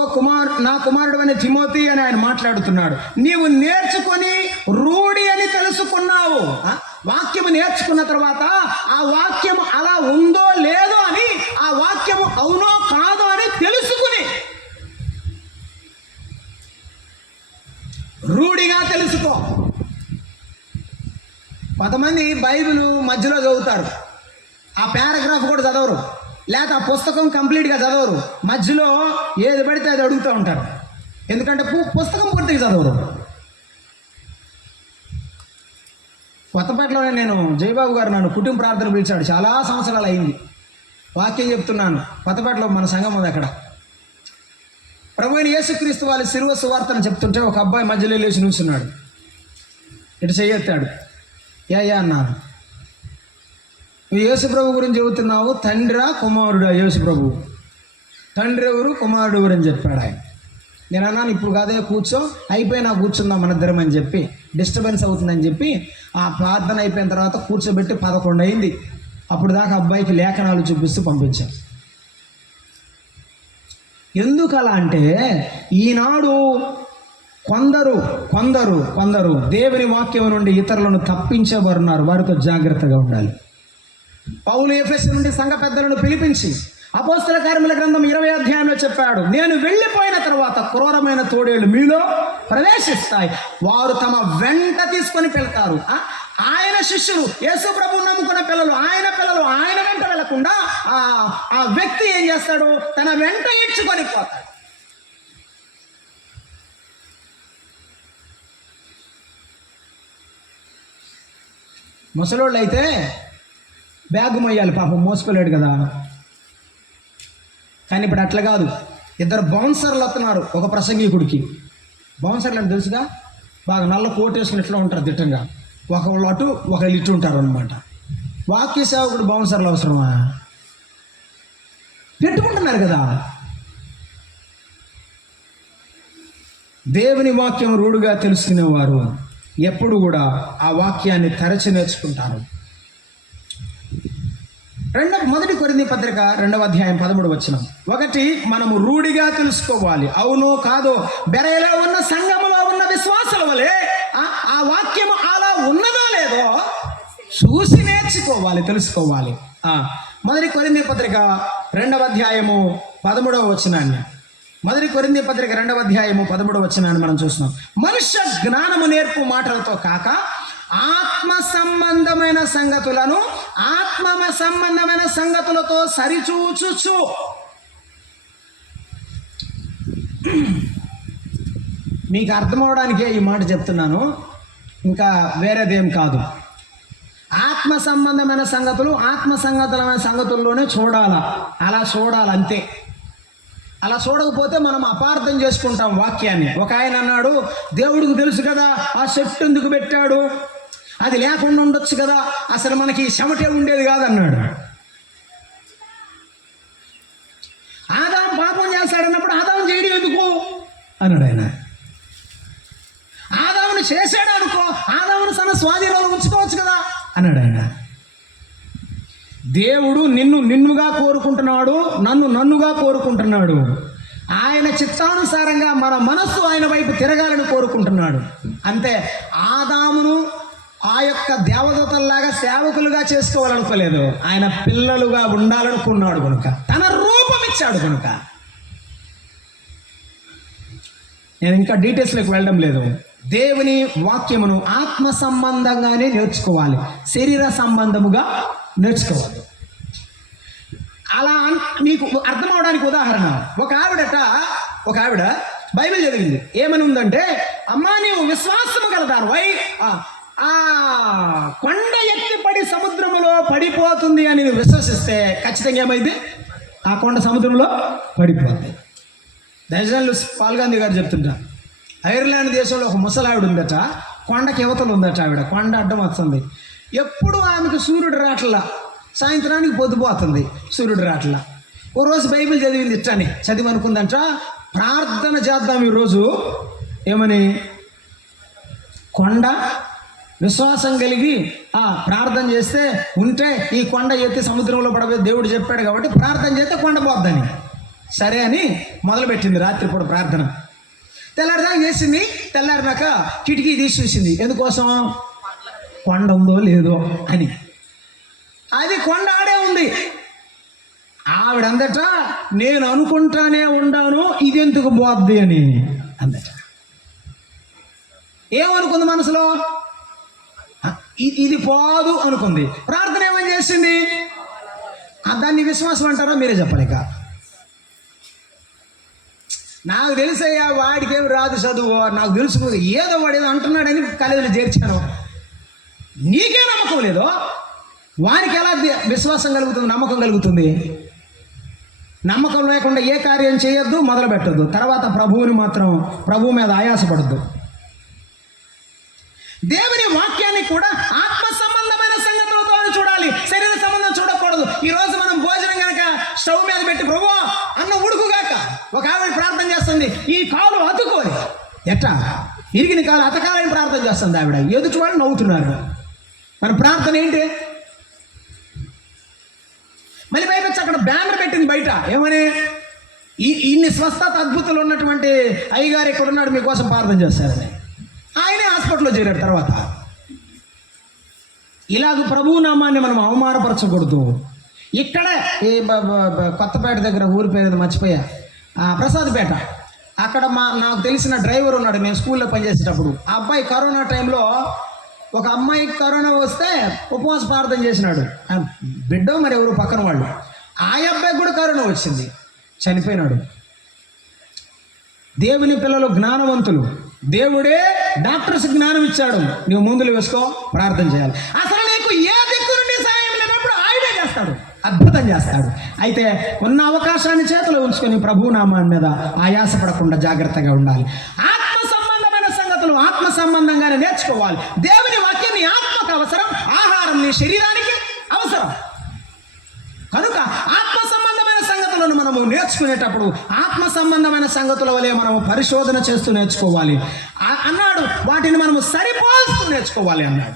నా కుమారుడు అని తిమోతి అని ఆయన మాట్లాడుతున్నాడు. నీవు నేర్చుకొని రూఢి అని తెలుసుకున్నావు. వాక్యము నేర్చుకున్న తర్వాత ఆ వాక్యము అలా ఉందో లేదో అని, ఆ వాక్యము అవునో కాదో అని తెలుసుకుని రూఢిగా తెలుసుకో. కొంతమంది బైబిల్ మధ్యలో చదువుతారు, ఆ పారాగ్రాఫ్ కూడా చదవరు, లేక ఆ పుస్తకం కంప్లీట్గా చదవరు, మధ్యలో ఏది పడితే అది అడుగుతూ ఉంటారు. ఎందుకంటే పుస్తకం పూర్తిగా చదవరు. కొత్తపేటలోనే నేను జయబాబు గారు నన్ను కుటుంబ ప్రార్థన పిలిచాడు. చాలా సంవత్సరాలు అయింది. వాక్యం చెప్తున్నాను. కొత్తపేటలో మన సంఘం ఉంది. అక్కడ ప్రభువైన యేసుక్రీస్తు వాళ్ళ శిలువ సువార్తను చెప్తుంటే ఒక అబ్బాయి మధ్యలో లేచి నిల్చున్నాడు. ఇటు చెయ్యెత్తాడు. యా అన్నాను. నువ్వు యేసుప్రభు గురించి చెబుతున్నావు, తండ్రా కుమారుడా? యేసుప్రభు తండ్రి ఎవరు, కుమారుడు ఎవరు అని చెప్పాడు ఆయన. నేను అన్నాను, ఇప్పుడు కాదే, కూర్చో, అయిపోయినా కూర్చుందాం మన ఇద్దరం అని చెప్పి, డిస్టర్బెన్స్ అవుతుందని చెప్పి ఆ ప్రార్థన అయిపోయిన తర్వాత కూర్చోబెట్టి 11 అయింది. అప్పుడు దాకా అబ్బాయికి లేఖనాలు చూపిస్తూ పంపించాను. ఎందుకు అలా అంటే, ఈనాడు కొందరు దేవుని వాక్యం నుండి ఇతరులను తప్పించేవారున్నారు. వారితో జాగ్రత్తగా ఉండాలి. పౌలు ఎఫెసు నుండి సంఘ పెద్దలను పిలిపించి అపోస్తల కార్యముల గ్రంథం 20వ అధ్యాయంలో చెప్పాడు, నేను వెళ్ళిపోయిన తర్వాత క్రూరమైన తోడేళ్ళు మీలో ప్రవేశిస్తాయి, వారు తమ వెంట తీసుకొని వెళ్తారు. ఆయన శిష్యులు, యేసు ప్రభువు నమ్ముకున్న పిల్లలు ఆయన వెంట వెళ్లకుండా ఆ వ్యక్తి ఏం చేస్తాడు? తన వెంట ఇచ్చుకొని పోతాడు. ముసలోళ్ళు అయితే బ్యాగ్ మొయ్యాలి, పాపం మోసుకోలేడు కదా. కానీ ఇప్పుడు అట్లా కాదు. 2 బౌన్సర్లు వస్తున్నారు ఒక ప్రసంగికుడికి. బౌన్సర్లు అని తెలుసుగా, బాగా నల్ల కోట్ వేసుకుని ఇట్లా ఉంటారు దిట్టంగా. ఒకళ్ళు అటు ఒకళ్ళు ఇటు ఉంటారు అనమాట. వాక్య సేవకుడు బౌన్సర్లు అవసరమా? పెట్టుకుంటున్నారు కదా. దేవుని వాక్యం రూఢిగా తెలుసుకునేవారు ఎప్పుడు కూడా ఆ వాక్యాన్ని తరచి నేర్చుకుంటారు. మొదటి కొరింథీ పత్రిక 2వ అధ్యాయం 13వ వచనం. ఒకటి, మనము రూఢిగా తెలుసుకోవాలి. అవునో కాదో, బెరయలో ఉన్న సంఘములో ఉన్న విశ్వాసుల వలె ఆ వాక్యము అలా ఉన్నదో లేదో చూసి నేర్చుకోవాలి, తెలుసుకోవాలి. మొదటి కొరింథీ పత్రిక 2వ అధ్యాయము 13వ వచనాన్ని, మొదటి కొరింథీ పత్రిక 2వ అధ్యాయము 13వ వచనాన్ని మనం చూస్తున్నాం. మనుష్య జ్ఞానము నేర్పు మాటలతో కాక ఆత్మ సంబంధమైన సంగతులతో సరిచూచుచు. మీకు అర్థమవడానికే ఈ మాట చెప్తున్నాను, ఇంకా వేరేదేం కాదు. ఆత్మ సంబంధమైన సంగతుల్లోనే చూడాలా, అలా చూడాలంతే. అలా చూడకపోతే మనం అపార్థం చేసుకుంటాం వాక్యాన్ని. ఒక ఆయన అన్నాడు, దేవుడికి తెలుసు కదా ఆ చెట్టు ఎందుకు పెట్టాడు, అది లేకుండా ఉండొచ్చు కదా, అసలు మనకి చెమటే ఉండేది కాదన్నాడు. ఆదాం పాపం చేస్తాడన్నప్పుడు ఆదాం చేయడం ఎందుకు అన్నాడు ఆయన. ఆదాముని చేశాడు అనుకో, స్వాధీనంలో ఉంచుకోవచ్చు కదా అన్నాడు ఆయన. దేవుడు నిన్నుగా కోరుకుంటున్నాడు, నన్నుగా కోరుకుంటున్నాడు. ఆయన చిత్తానుసారంగా మన మనస్సు ఆయన వైపు తిరగాలని కోరుకుంటున్నాడు. అంతే. ఆదామును ఆ యొక్క దేవదూతల్లాగా సేవకులుగా చేసుకోవాలనుకోలేదు, ఆయన పిల్లలుగా ఉండాలనుకున్నాడు కనుక, తన రూపం ఇచ్చాడు కనుక. నేను ఇంకా డీటెయిల్స్లోకి వెళ్ళడం లేదు. దేవుని వాక్యమును ఆత్మ సంబంధంగానే నేర్చుకోవాలి, శరీర సంబంధముగా నేర్చుకోవాలి. అలా మీకు అర్థం అవడానికి ఉదాహరణ, ఒక ఆవిడ బైబిల్ చదివింది. ఏమని ఉందంటే, అమ్మా నీవు విశ్వాసము గలదాను వై కొండ ఎత్తిపడి సముద్రములో పడిపోతుంది అని నువ్వు విశ్వసిస్తే ఖచ్చితంగా ఏమైంది? ఆ కొండ సముద్రంలో పడిపోతుంది. దయచేసి పాల్ గాంధీ గారు చెప్తుంటా, ఐర్లాండ్ దేశంలో ఒక ముసలావిడ ఉందట, కొండకి యువతలు ఉందట. ఆవిడ కొండ అడ్డం వస్తుంది, ఎప్పుడు ఆమెకు సూర్యుడు రాట్లా, సాయంత్రానికి పొద్దుపోతుంది, సూర్యుడు రాట్లా. ఓ రోజు బైబిల్ చదివింది, ఇట్టని చదివి అనుకుందంట, ప్రార్థన చేద్దాం ఈరోజు. ఏమని? కొండ విశ్వాసం కలిగి ప్రార్థన చేస్తే ఉంటే ఈ కొండ ఎత్తి సముద్రంలో పడబోయే దేవుడు చెప్పాడు కాబట్టి ప్రార్థన చేస్తే కొండ పోద్దని. సరే అని మొదలుపెట్టింది రాత్రిపూట ప్రార్థన. తెల్లారిదాకా చేసింది. తెల్లారినాక కిటికీ తీసి చూసింది. ఎందుకోసం? కొండ ఉందో లేదో అని. అది కొండ ఆడే ఉంది. ఆవిడందట, నేను అనుకుంటానే ఉండాను ఇది ఎందుకు పోద్ది అని అందట. ఏమనుకుంది మనసులో? ఇది పోదు అనుకుంది. ప్రార్థన ఏమని చేసింది? దాన్ని విశ్వాసం అంటారా? మీరే చెప్పలేక. నాకు తెలుసయ్యా, వాడికేమి రాదు చదువు, నాకు తెలుసు, ఏదో వాడు ఏదో అంటున్నాడని కాలేజీలో చేర్చాను. నీకే నమ్మకం లేదో వానికి ఎలా విశ్వాసం కలుగుతుంది, నమ్మకం కలుగుతుంది? నమ్మకం లేకుండా ఏ కార్యం చేయొద్దు, మొదలు పెట్టద్దు. తర్వాత ప్రభువు మీద ఆయాసపడద్దు. దేవుని వాక్యాన్ని కూడా ఆత్మ సంబంధమైన సంగతులతో చూడాలి, శరీర సంబంధం చూడకూడదు. ఈరోజు మనం భోజనం కనుక స్టవ్ మీద పెట్టి, ప్రభు అన్న ఉడుకుగాక, ఒక ఆవిడ ప్రార్థన చేస్తుంది, ఈ కాలు అతుకోని, ఎట్టా ఇరిగిన కాలు అతకాలని ప్రార్థన చేస్తుంది ఆవిడ. ఎదుటి వాళ్ళు నవ్వుతున్నారు. మన ప్రార్థన ఏంటి? మళ్ళీ పైపెచ్చి అక్కడ బ్యానర్ పెట్టింది బయట, ఏమని? ఇన్ని స్వస్థత అద్భుతాలు ఉన్నటువంటి అయ్యగారు ఇక్కడ ఉన్నాడు, మీకోసం ప్రార్థన చేస్తారని. ఆయనే హాస్పిటల్లో చేరాడు. తర్వాత ఇలాగ ప్రభువు నామాన్ని మనం అవమానపరచకూడదు. ఇక్కడే ఈ కొత్తపేట దగ్గర ఊరి పేరు మర్చిపోయా, ప్రసాద్పేట, అక్కడ నాకు తెలిసిన డ్రైవర్ ఉన్నాడు. మేము స్కూల్లో పనిచేసేటప్పుడు ఆ అబ్బాయి కరోనా టైంలో ఒక అమ్మాయికి కరోనా వస్తే ఉపవాస ప్రార్థన చేసినాడు. బిడ్డ మరి ఎవరు పక్కన వాళ్ళు. ఆ అబ్బాయికి కూడా కరోనా వచ్చింది, చనిపోయినాడు. దేవుని పిల్లలు జ్ఞానవంతులు, దేవుడే డాక్టర్స్ జ్ఞానం ఇచ్చాడు. నువ్వు మందులు వేసుకో, ప్రార్థన చేయాలి. అసలు నీకు ఏ దిక్కు నుండి సాయం లేనప్పుడు ఆయనే చేస్తాడు, అద్భుతం చేస్తాడు. అయితే ఉన్న అవకాశాన్ని చేతిలో ఉంచుకొని ప్రభువు నామాన్ని మీద ఆయాసపడకుండా జాగ్రత్తగా ఉండాలి. ఆత్మ సంబంధమైన సంగతులు ఆత్మ సంబంధంగానే నేర్చుకోవాలి. దేవుని వాక్యం నీ ఆత్మకు అవసరం, ఆహారం నీ శరీరానికి అవసరం. కనుక ఆత్మ సంబంధమైన సంగతులను మనము నేర్చుకునేటప్పుడు ఆత్మ సంబంధమైన సంగతుల వలె మనము పరిశోధన చేస్తూ నేర్చుకోవాలి అన్నాడు. వాటిని మనము సరిపోల్స్తూ నేర్చుకోవాలి అన్నాడు.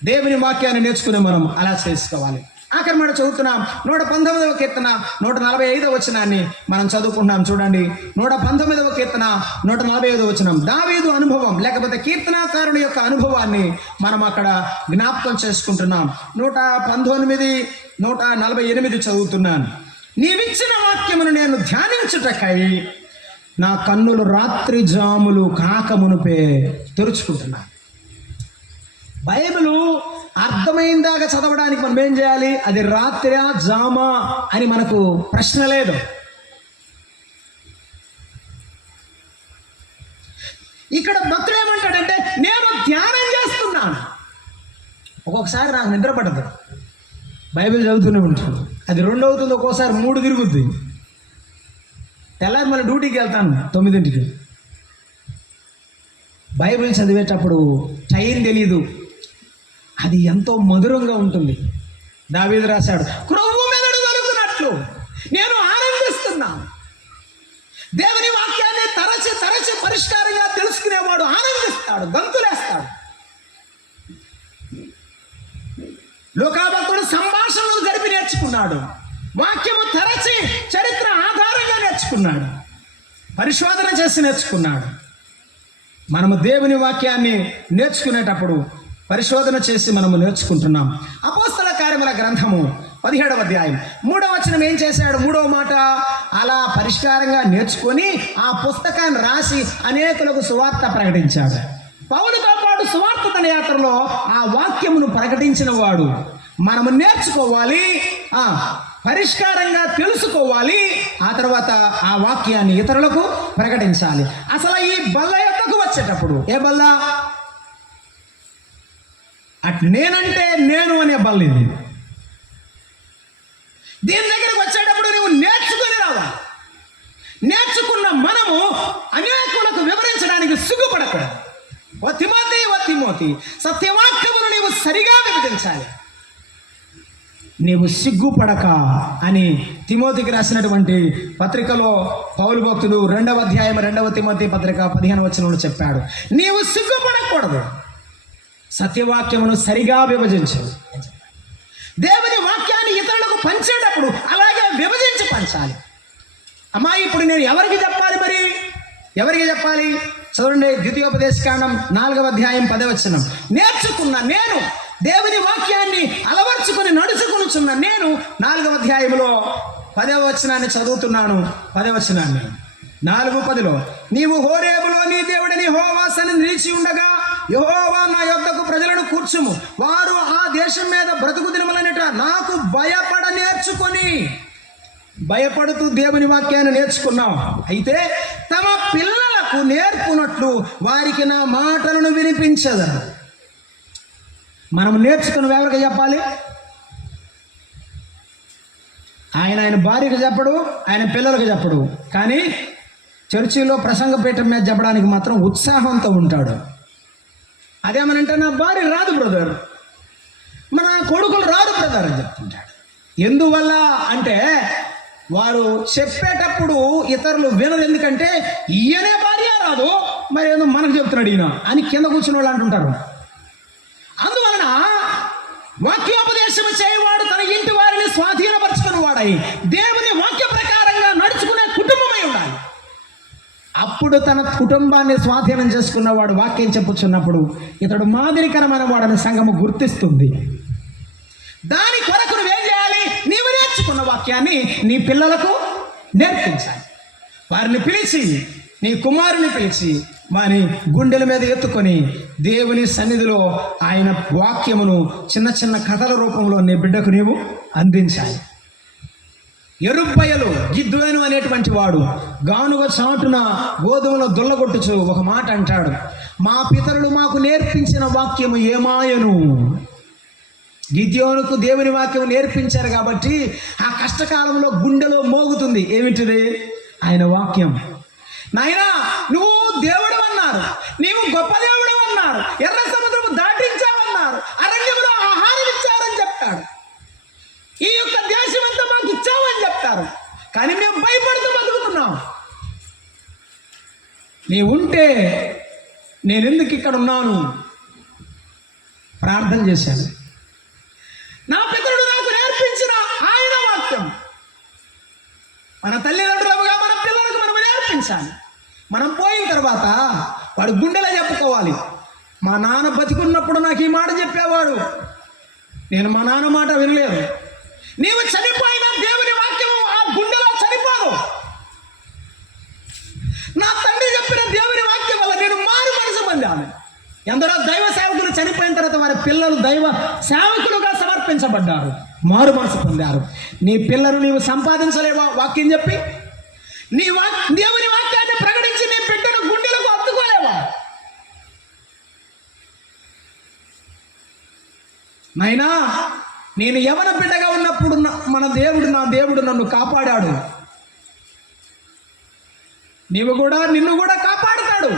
దేవుని వాక్యాన్ని నేర్చుకుని మనం అలా చేసుకోవాలి. ఆఖరి మాట చదువుతున్నాం. 119వ కీర్తన 145వ వచనాన్ని మనం చదువుకుంటున్నాం. చూడండి, 119వ కీర్తన 145వ వచనం. దావీదు అనుభవం లేకపోతే కీర్తనాకారుడి యొక్క అనుభవాన్ని మనం అక్కడ జ్ఞాపకం చేసుకుంటున్నాం. 119, 148 చదువుతున్నాను. నీవిచ్చిన వాక్యమును నేను ధ్యానించుటకై నా కన్నులు రాత్రి జాములు కాకమునుపే తెరుచుకుంటున్నాను. బైబిలు అర్థమైందాక చదవడానికి మనం ఏం చేయాలి? అది రాత్రి జామా అని మనకు ప్రశ్న లేదు. ఇక్కడ భక్తుడు ఏమంటాడంటే, నేను ధ్యానం చేస్తున్నాను. ఒక్కొక్కసారి నాకు నిద్ర పడదు, బైబిల్ చదువుతూనే ఉంటాను. అది 2 అవుతుంది, ఒక్కోసారి 3 తిరుగుద్ది. తెల్లారి మళ్ళీ డ్యూటీకి వెళ్తాను 9ంటికి. బైబిల్ చదివేటప్పుడు టైం తెలీదు, అది ఎంతో మధురంగా ఉంటుంది. దావీదు రాశాడు, క్రొవ్వు మెదడు కలుగుతున్నట్లు నేను ఆనందిస్తున్నాను. దేవుని వాక్యాన్ని తరచి పరిష్కారంగా తెలుసుకునేవాడు ఆనందిస్తాడు, గంతులేస్తాడు. లోకాభక్తుడు సంభాషణలు జరిపి నేర్చుకున్నాడు. వాక్యము తరచి చరిత్ర ఆధారంగా నేర్చుకున్నాడు. పరిశోధన చేసి నేర్చుకున్నాడు. మనము దేవుని వాక్యాన్ని నేర్చుకునేటప్పుడు పరిశోధన చేసి మనము నేర్చుకుంటున్నాం. అపోస్తల కార్యముల గ్రంథము 17వ అధ్యాయం 3వ వచనం ఏం చేశాడు? 3వ మాట, అలా పరిష్కారంగా నేర్చుకొని ఆ పుస్తకాన్ని రాసి అనేకులకు సువార్త ప్రకటించాడు. పౌలుతో పాటు సువార్త తన యాత్రలో ఆ వాక్యమును ప్రకటించిన వాడు. మనము నేర్చుకోవాలి, పరిష్కారంగా తెలుసుకోవాలి, ఆ తర్వాత ఆ వాక్యాన్ని ఇతరులకు ప్రకటించాలి. అసలు ఈ బల్ల యొద్దకు వచ్చేటప్పుడు, ఏ బల్ల? నేనంటే నేను అనే బల్ల ఇది. దీని దగ్గరకు వచ్చేటప్పుడు నువ్వు నేర్చుకుని రావాలి. నేర్చుకున్న మనము అనేకులకు వివరించడానికి సిగ్గుపడకూడదు. ఓ తిమోతి, సత్యవాక్యమును నీవు సరిగా విభజించాలి. నీవు సిగ్గుపడక అని తిమోతికి రాసినటువంటి పత్రికలో పౌలు భక్తుడు 2వ అధ్యాయం 2వ తిమోతి పత్రిక 15వ వచనంలో చెప్పాడు. నీవు సిగ్గుపడకూడదు, సత్యవాక్యమును సరిగా విభజించు. దేవుని వాక్యాన్ని ఇతరులకు పంచేటప్పుడు అలాగే విభజించి పంచాలి. అమ్మా, ఇప్పుడు నేను ఎవరికి చెప్పాలి? మరి ఎవరికి చెప్పాలి? చదవండి, ద్వితీయోపదేశకాండం 4వ అధ్యాయం 10వ వచనం. నేర్చుకున్న నేను, దేవుని వాక్యాన్ని అలవర్చుకుని నడుచుకునిచున్న నేను 4వ అధ్యాయంలో 10వ వచనాన్ని చదువుతున్నాను. 10వ వచనాన్ని 4:10లో, నీవు హోరేబులో నీ దేవుడిని యెహోవా సన్నిధిని నిలిచి ఉండగా యెహోవా నా యొద్దకు ప్రజలను కూర్చుము, వారు ఆ దేశం మీద బ్రతుకు దినములనట నాకు భయపడ నేర్చుకొని. భయపడుతూ దేవుని వాక్యాన్ని నేర్చుకున్నాం. అయితే తమ పిల్లలకు నేర్పునట్లు వారికి నా మాటలను వినిపించదు. మనం నేర్చుకుని ఎవరికి చెప్పాలి? ఆయన భార్యకు చెప్పడు, ఆయన పిల్లలకు చెప్పడు. కానీ చర్చిలో ప్రసంగపీఠం మీద చెప్పడానికి మాత్రం ఉత్సాహంతో ఉంటాడు. అదేమనంటే నా భార్య రాదు బ్రదర్, మన కొడుకులు రాదు బ్రదర్ అని చెప్తుంటాడు. ఎందువల్ల అంటే వారు చెప్పేటప్పుడు ఇతరులు వినరు. ఎందుకంటే ఈయనే భార్య రాదు, మరి ఏదో మనకు చెప్తున్నాడు ఈయన అని కింద కూర్చున్న వాళ్ళు అంటుంటారు. అందువలన వాక్యోపదేశం చేయవాడు తన ఇంటి వారిని స్వాధీనపరచుకుని వాడై దేవుని వాక్య ప్రకారంగా నడుచుకునే కుటుంబమై ఉండాలి. అప్పుడు తన కుటుంబాన్ని స్వాధీనం చేసుకున్నవాడు వాక్యం చెప్పుచున్నప్పుడు ఇతడు మాదిరికరమైన వాడని సంఘము గుర్తిస్తుంది. దాని కొరకు నువ్వేం చేయాలి? నీవు నేర్చుకున్న వాక్యాన్ని నీ పిల్లలకు నేర్పించాలి. వారిని పిలిచి, నీ కుమారుని పిలిచి వారి గుండెల మీద ఎత్తుకొని దేవుని సన్నిధిలో ఆయన వాక్యమును చిన్న చిన్న కథల రూపంలో నీ బిడ్డకు నీవు అందించాలి. ఎరుబ్బయలు గిద్దును అనేటువంటి వాడు గానుగ చాటున గోధుమలో దుల్లగొట్టుచు ఒక మాట అంటాడు, మా పితరులు మాకు నేర్పించిన వాక్యము ఏమాయను. గిద్యోనుకు దేవుని వాక్యం నేర్పించారు కాబట్టి ఆ కష్టకాలంలో గుండెలో మోగుతుంది. ఏమిటిది? ఆయన వాక్యం. నాయనా, నువ్వు దేవుడు అన్నారు, నీవు గొప్ప దేవుడు అన్నారు, ఎర్ర సముద్రము దాటించావన్నారు, అరణ్యంలో ఆహారం ఇచ్చారని చెప్తాడు, ఈ యొక్క దేశం అంతా మాకు ఇచ్చావని చెప్తారు. కానీ మేము భయపడుతూ బతుకుతున్నాం. నీ ఉంటే నేను ఎందుకు ఇక్కడ ఉన్నాను? ప్రార్థన చేశాను. నా పితరుడు నాకు నేర్పించిన ఆయన వాక్యం మన తల్లిదండ్రులుగా మన పిల్లలకు మనం నేర్పించాలి. మనం పోయిన తర్వాత వాడు గుండెలో చెప్పుకోవాలి, మా నాన్న బతికున్నప్పుడు నాకు ఈ మాట చెప్పేవాడు, నేను మా నాన్న మాట వినలేదు. నీవు చనిపోయిన దేవుని వాక్యము ఆ గుండెలో చనిపోదు. నా తండ్రి చెప్పిన దేవుని వాక్యం వల్ల నేను మారు మనసు పొందాను. ఎందరో దైవ సేవకులు చనిపోయిన తర్వాత వారి పిల్లలు దైవ సేవకులుగా సమర్పించబడ్డారు, మారు మనసు పొందారు. నీ పిల్లలు నీవు సంపాదించలేవా? వాక్యం చెప్పి నీ దేవుని వాక్యాన్ని ప్రకటించి నీ బిడ్డను గుండెలకు అత్తుకోలేవా? నాయనా, నేను యవన బిడ్డగా ఉన్నప్పుడు నా దేవుడు నన్ను కాపాడాడు. నిన్ను కూడా కాపాడుతాడు.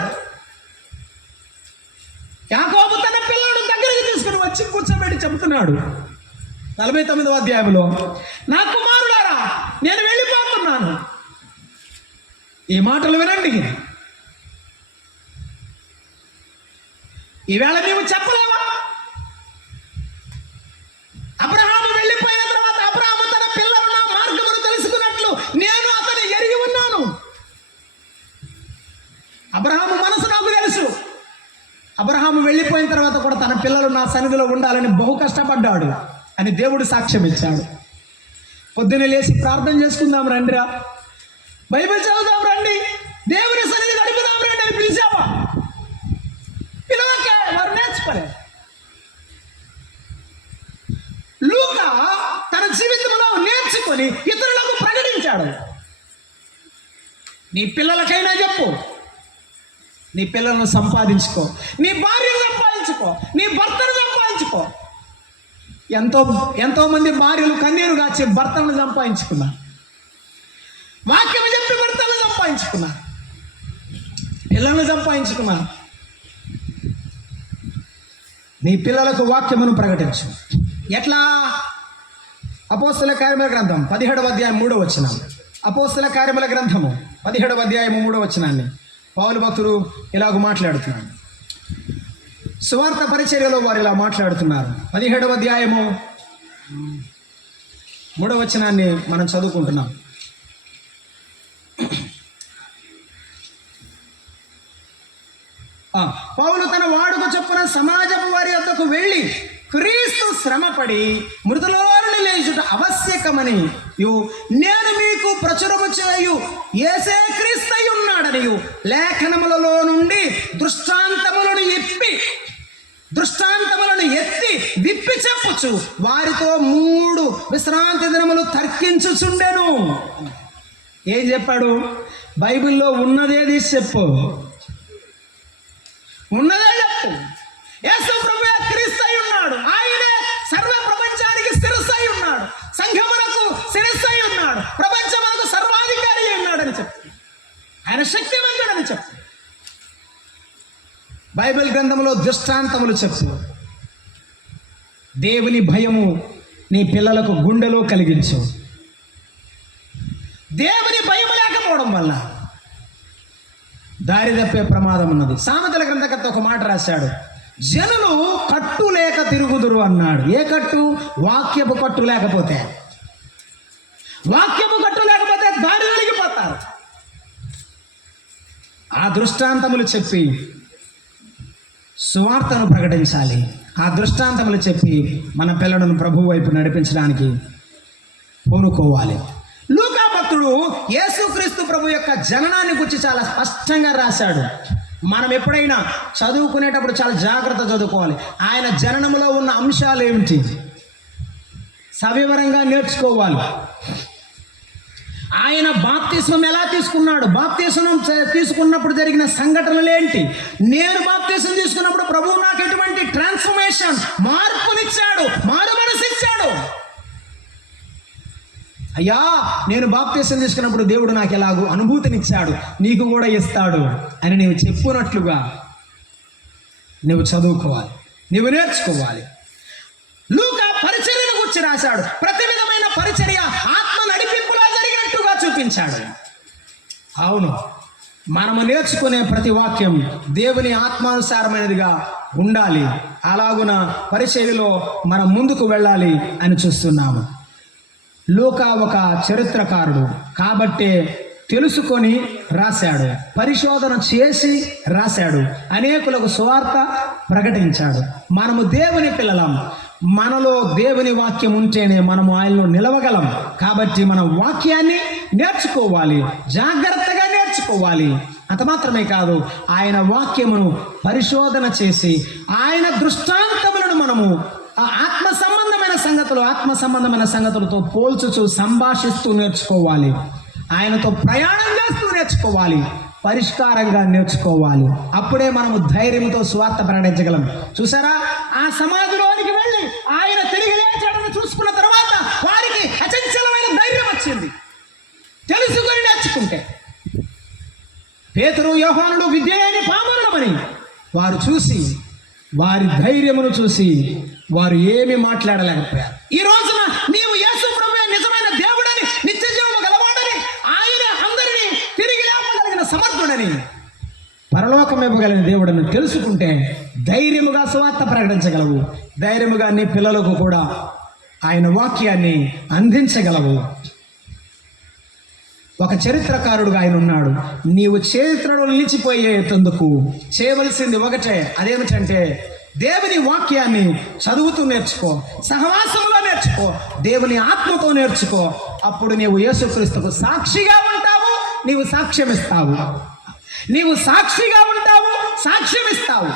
యాకోబు తన పిల్లలను దగ్గరికి తీసుకుని వచ్చి కూర్చోబెట్టి చెబుతున్నాడు 49వ అధ్యాయంలో, నా కుమారులారా నేను వెళ్ళిపోతున్నాను. ఈ మాటలు వినండి. ఈవేళ నీవు చెప్పలేవా? వెళ్ళిపోయిన తర్వాత కూడా తన పిల్లలు నా సన్నిధిలో ఉండాలని బహు కష్టపడ్డాడు అని దేవుడు సాక్ష్యం ఇచ్చాడు. పొద్దున్నే లేచి ప్రార్థన చేసుకుందాం రండిరా, బైబిల్ చదువుదాం రండి, దేవుని సన్నిధి గడుపుదాం రండి అని పిలిచావా? పిలవక వారు నేర్చుకోలేదు. లూకా తన జీవితంలో నేర్చుకొని ఇతరులకు ప్రకటించాడు. నీ పిల్లలకైనా చెప్పు, నీ పిల్లలను సంపాదించుకో, నీ భార్యను సంపాదించుకో, నీ భర్తను సంపాదించుకో. ఎంతో మంది భార్యలు కన్నీరు కాచి భర్తలను సంపాదించుకున్నారు, వాక్యం చెప్పి భర్తలను సంపాదించుకున్నారు, పిల్లలను సంపాదించుకున్నారు. నీ పిల్లలకు వాక్యమును ప్రకటించు. ఎట్లా? అపోస్తల కార్యముల గ్రంథం 17వ అధ్యాయం 3వ వచనం. అపోస్తల కార్యముల గ్రంథము 17వ అధ్యాయము 3వ వచనాన్ని పౌలు భక్తుడు ఇలాగ మాట్లాడుతున్నాడు. సువార్త పరిచర్యలో వారు ఇలా మాట్లాడుతున్నారు. 17వ అధ్యాయము 3వ వచనాన్ని మనం చదువుకుంటున్నాం. పౌలు తన వాడుక చొప్పున సమాజపు వారి వద్దకు వెళ్ళి క్రీస్తు శ్రమపడి మృతులోని లేచుట ఆవశ్యకమని నేను మీకు ప్రచురము చేయు యేసే క్రీస్తై ఉన్నాడనియు లేఖనములలో నుండి దృష్టాంతములను ఎత్తి విప్పి చెప్పుచు వారితో 3 విశ్రాంతి దినములు తర్కించుచుండెను. ఏం చెప్పాడు? బైబిల్లో ఉన్నదేది చెప్పు, ఉన్నదే చెప్పు. యేసు ప్రభువే క్రీస్తై ఉన్నాడు, ఆయనే సర్వ ప్రపంచానికి శిరస్సై ఉన్నాడు, సంఘమునకు శిరస్సై ఉన్నాడు, ప్రపంచమునకు సర్వాధికారి ఉన్నాడని చెప్పు, ఆయన శక్తివంతుడని చెప్పు. బైబిల్ గ్రంథంలో దృష్టాంతములు చెప్పు. దేవుని భయము నీ పిల్లలకు గుండెలో కలిగించు. దేవుని భయం లేకపోవడం వల్ల దారి తప్పే ప్రమాదం ఉన్నది. సామెతల గ్రంథకర్త ఒక మాట రాశాడు, జనులు కట్టు లేక తిరుగుదురు అన్నాడు. ఏ కట్టు? వాక్యపు కట్టు లేకపోతే. వాక్యపు కట్టు లేకపోతే దారి వెలిగిపోతారు. ఆ దృష్టాంతములు చెప్పి సువార్తను ప్రకటించాలి. ఆ దృష్టాంతములు చెప్పి మన పిల్లలను ప్రభువు వైపు నడిపించడానికి పూనుకోవాలి. లూకా భక్తుడు యేసుక్రీస్తు ప్రభు యొక్క జననాన్ని గురించి చాలా స్పష్టంగా రాశాడు. మనం ఎప్పుడైనా చదువుకునేటప్పుడు చాలా జాగ్రత్త చదువుకోవాలి. ఆయన జననములో ఉన్న అంశాలు ఏమిటి సవివరంగా నేర్చుకోవాలి. ఆయన బాప్తిస్మం ఎలా తీసుకున్నాడు, బాప్తిస్మం తీసుకున్నప్పుడు జరిగిన సంఘటనలు ఏంటి, నేను బాప్తిస్మం తీసుకున్నప్పుడు ప్రభువు నాకు ఎటువంటి ట్రాన్స్ఫర్మేషన్, మార్పునిచ్చాడు, మారు మనసిచ్చాడు. అయ్యా, నేను బాప్తిస్మం తీసుకున్నప్పుడు దేవుడు నాకు ఎలాగో అనుభూతినిచ్చాడు, నీకు కూడా ఇస్తాడు అని నీవు చెప్పునట్లుగా నువ్వు చదువుకోవాలి, నువ్వు నేర్చుకోవాలి. లూకా పరిచర్యను గురించి రాశాడు. ప్రతి విధమైన పరిచర్య ఆత్మ నడిపింపులా జరిగినట్టుగా చూపించాడు. అవును, మనము నేర్చుకునే ప్రతి వాక్యం దేవుని ఆత్మానుసారమైనదిగా ఉండాలి. అలాగున పరిచర్యలో మనం ముందుకు వెళ్ళాలి అని చూస్తున్నాము. లూకా ఒక చరిత్రకారుడు కాబట్టే తెలుసుకొని రాశాడు, పరిశోధన చేసి రాశాడు, అనేకులకు సువార్త ప్రకటించాడు. మనము దేవుని పిల్లలం, మనలో దేవుని వాక్యం ఉంటేనే మనము ఆయనలో నిలవగలం. కాబట్టి మన వాక్యాన్ని నేర్చుకోవాలి, జాగ్రత్తగా నేర్చుకోవాలి. అంత మాత్రమే కాదు, ఆయన వాక్యమును పరిశోధన చేసి ఆయన దృష్టాంతములను మనము ఆత్మ సంబంధమైన సంగతులతో పోల్చుచు సంభాషిస్తూ నేర్చుకోవాలి. ఆయనతో ప్రయాణం చేస్తూ నేర్చుకోవాలి, పరిష్కారంగా నేర్చుకోవాలి. అప్పుడే మనము ధైర్యంతో సువార్త ప్రకటించగలం. చూసారా, ఆ సమాధిలోనికి వెళ్ళి ఆయన తిరిగి లేచాడని చూసుకున్న తర్వాత వారికి అచంచలమైన ధైర్యం వచ్చింది. తెలుసుకొని నేర్చుకుంటే పేతురు యోహానుడు విద్యలేని పామరులమని వారు చూసి, వారి ధైర్యమును చూసి వారు ఏమి మాట్లాడలేకపోయారు. ఈ రోజున నీవు యేసు ప్రభువే నిజమైన దేవుడని, నిత్య జీవము గలవాడని, ఆయన అందరినీ తిరిగి లేపగలిగిన సమర్థుడని, పరలోకం ఇవ్వగలిగిన దేవుడని తెలుసుకుంటే ధైర్యముగా సువార్త ప్రకటించగలవు. ధైర్యముగా నీ పిల్లలకు కూడా ఆయన వాక్యాన్ని అందించగలవు. ఒక చరిత్రకారుడుగా ఆయన ఉన్నాడు. నీవు చరిత్రలో నిలిచిపోయేందుకు చేయవలసింది ఒకటే, అదేమిటంటే దేవుని వాక్యాన్ని చదువుతూ నేర్చుకో, సహవాసంలో నేర్చుకో, దేవుని ఆత్మతో నేర్చుకో. అప్పుడు నీవు యేసుక్రీస్తుకు సాక్షిగా ఉంటావు, నీవు సాక్ష్యం ఇస్తావు. నీవు సాక్షిగా ఉంటావు, సాక్ష్యం ఇస్తావు.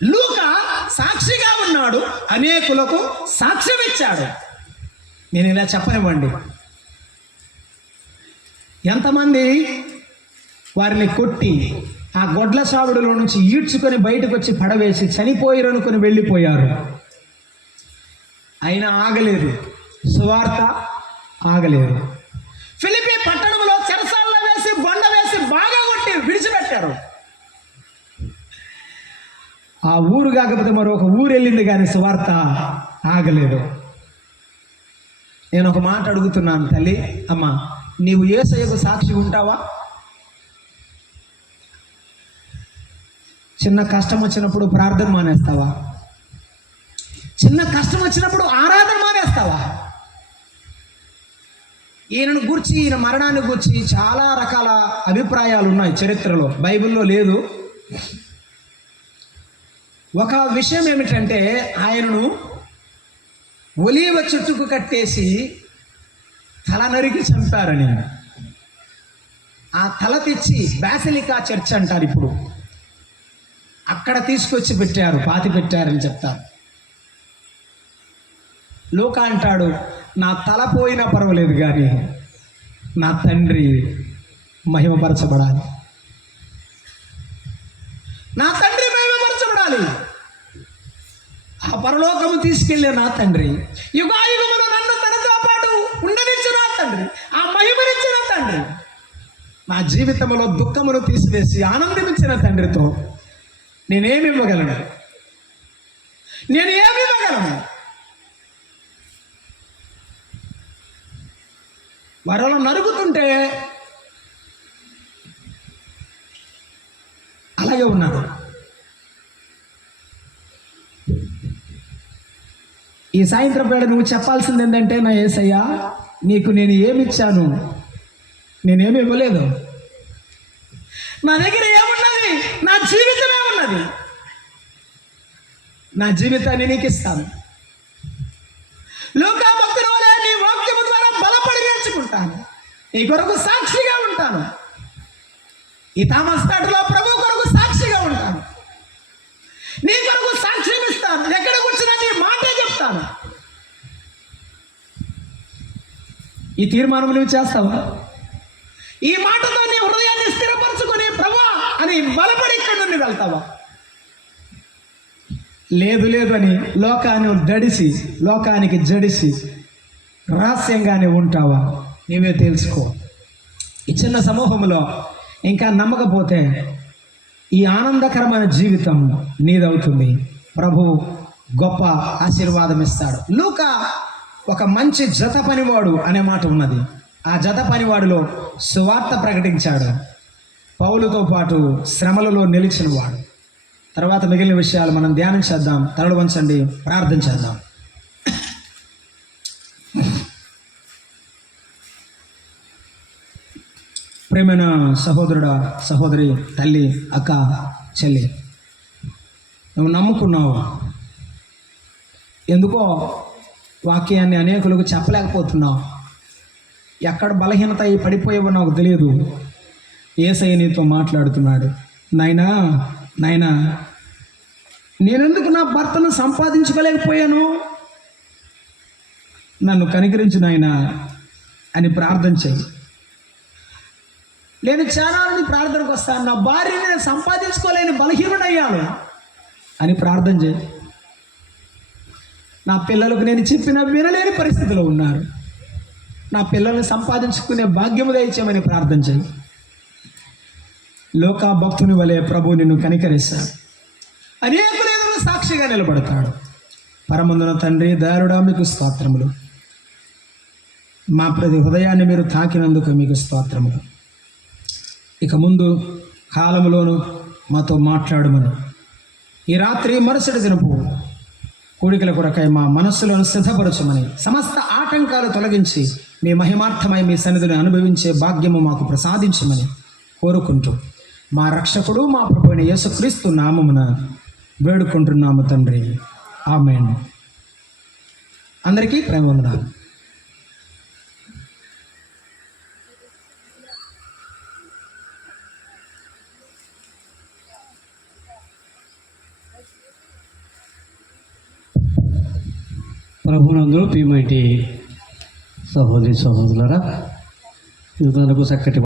లూకా సాక్షిగా ఉన్నాడు, అనేకులకు సాక్ష్యం ఇచ్చాడు. నేను ఇలా చెప్పనివ్వండి, ఎంతమంది వారిని కొట్టి ఆ గొడ్ల సావిడిలో నుంచి ఈడ్చుకొని బయటకు వచ్చి పడవేసి చనిపోయారనుకొని వెళ్ళిపోయారు. అయినా ఆగలేదు, సువార్త ఆగలేదు. ఫిలిప్పీ పట్టణంలో చెరసాల్లో వేసి బొండ వేసి బాగా కొట్టి విడిచిపెట్టారు. ఆ ఊరు కాకపోతే మరొక ఊరు వెళ్ళింది కానీ సువార్త ఆగలేదు. నేను ఒక మాట అడుగుతున్నాను తల్లి, అమ్మ, నీవు యేసయ్యకు సాక్షి ఉంటావా? చిన్న కష్టం వచ్చినప్పుడు ప్రార్థన మానేస్తావా? చిన్న కష్టం వచ్చినప్పుడు ఆరాధన మానేస్తావా? ఈయనను గూర్చి, ఈయన మరణాన్ని గూర్చి చాలా రకాల అభిప్రాయాలు ఉన్నాయి చరిత్రలో, బైబిల్లో లేదు. ఒక విషయం ఏమిటంటే ఆయనను ఒలీవ చెట్టుకు కట్టేసి తల నరికి చంపారని. ఆ తల తెచ్చి బాసిలికా చర్చ్ అంటారు ఇప్పుడు, అక్కడ తీసుకొచ్చి పెట్టారు, పాతి పెట్టారని చెప్తారు. లూకా అంటాడు, నా తల పోయినా పర్వాలేదు కానీ నా తండ్రి మహిమపరచబడాలి, నా తండ్రి మహిమపరచబడాలి. ఆ పరలోకము తీసుకెళ్ళే నా తండ్రి, యుగాయుగములు నన్ను తనతో పాటు ఉండనిచ్చు నా తండ్రి, ఆ మహిమనిచ్చిన నా తండ్రి, నా జీవితంలో దుఃఖమును తీసివేసి ఆనందమిచ్చిన తండ్రితో నేనేమి ఇవ్వగలను? నేను ఏమి ఇవ్వగలను? మరొకరు నరుగుతుంటే అలాగే ఉన్నాడు. ఈ సాయంత్రం వేళ నువ్వు చెప్పాల్సింది ఏంటంటే, నా యేసయ్యా, నీకు నేను ఏమిచ్చాను? నేనేమి ఇవ్వలేదు. నా దగ్గర ఏమున్నది? నా జీవితమే ఉన్నది. నా జీవితాన్ని నీకు ఇస్తాను. లూకా భక్తుల వలె నీ వాక్యము ద్వారా బలపడి నేర్చుకుంటాను, నీ కొరకు సాక్షిగా ఉంటాను. ఈ థామస్ పేటలో ప్రభు కొరకు సాక్షిగా ఉంటాను, నీ కొరకు సాక్ష్యం ఇస్తాను. ఎక్కడ కూర్చున్నా నీ మాటే చెప్తాను. ఈ తీర్మానం నువ్వు చేస్తావా? ఈ మాటతో నీ హృదయాన్ని స్థిరపరచుకొని ప్రభువా అని బలపడి ఇక్కడి నుండి వెళ్తావా? లేదు లేదు అని లోకానికి జడిసి రహస్యంగానే ఉంటావా? నీవే తెలుసుకో. ఈ చిన్న సమూహంలో ఇంకా నమ్మకపోతే ఈ ఆనందకరమైన జీవితం నీదవుతుంది. ప్రభు గొప్ప ఆశీర్వాదం ఇస్తాడు. లూకా ఒక మంచి జత పనివాడు అనే మాట ఉన్నది. ఆ జత పనివాడిలో సువార్త ప్రకటించాడు. పౌలుతో పాటు శ్రమలలో నిలిచినవాడు. తర్వాత మిగిలిన విషయాలు మనం ధ్యానం చేద్దాం. తలలు వంచండి, ప్రార్థన చేద్దాం. ప్రేమైన సహోదరుడా, సహోదరి, తల్లి, అక్క, చెల్లి, నువ్వు నమ్ముకున్నావు. ఎందుకో వాక్యాన్ని అనేకులకు చెప్పలేకపోతున్నావు. ఎక్కడ బలహీనత అయి పడిపోయేవో నాకు తెలియదు. యేసయ్య నీతో మాట్లాడుతున్నాడు. నాయనా, నేనెందుకు నా భర్తను సంపాదించుకోలేకపోయాను? నన్ను కనికరించు నాయనా అని ప్రార్థన చెయ్యి. నేను చాలా ప్రార్థనకు వస్తాను. నా భార్యని నేను సంపాదించుకోలేని బలహీనుడయ్యాను అని ప్రార్థన చేయి. నా పిల్లలకు నేను చెప్పిన వినలేని పరిస్థితిలో ఉన్నారు. నా పిల్లల్ని సంపాదించుకునే భాగ్యము దయచేయమని ప్రార్థన చేయి. లోకా భక్తుని వలె ప్రభు నిన్ను కనికరిస్తాడు. అనేకులు ఎదురు సాక్షిగా నిలబడతాడు. పరమందున తండ్రి, దయాళుడా, మీకు స్తోత్రములు. మా ప్రతి హృదయాన్ని మీరు తాకినందుకు మీకు స్తోత్రములు. ఇక ముందు కాలంలోనూ మాతో మాట్లాడమని, ఈ రాత్రి మరుసటి దినపు కూడికల కొరకై మా మనస్సులను సిద్ధపరచమని, సమస్త ఆటంకాలు తొలగించి మీ మహిమార్థమై మీ సన్నిధిని అనుభవించే భాగ్యము మాకు ప్రసాదించమని కోరుకుంటూ మా రక్షకుడు మా ప్రభు అయిన యేసుక్రీస్తు నామమున వేడుకుంటున్నాము తండ్రి. ఆమేన్. అందరికీ ప్రేమ వందనాలు. ప్రభునందు ప్రియమైనటి సహోదరి సహోదరులారా, యువతలకు చక్కటి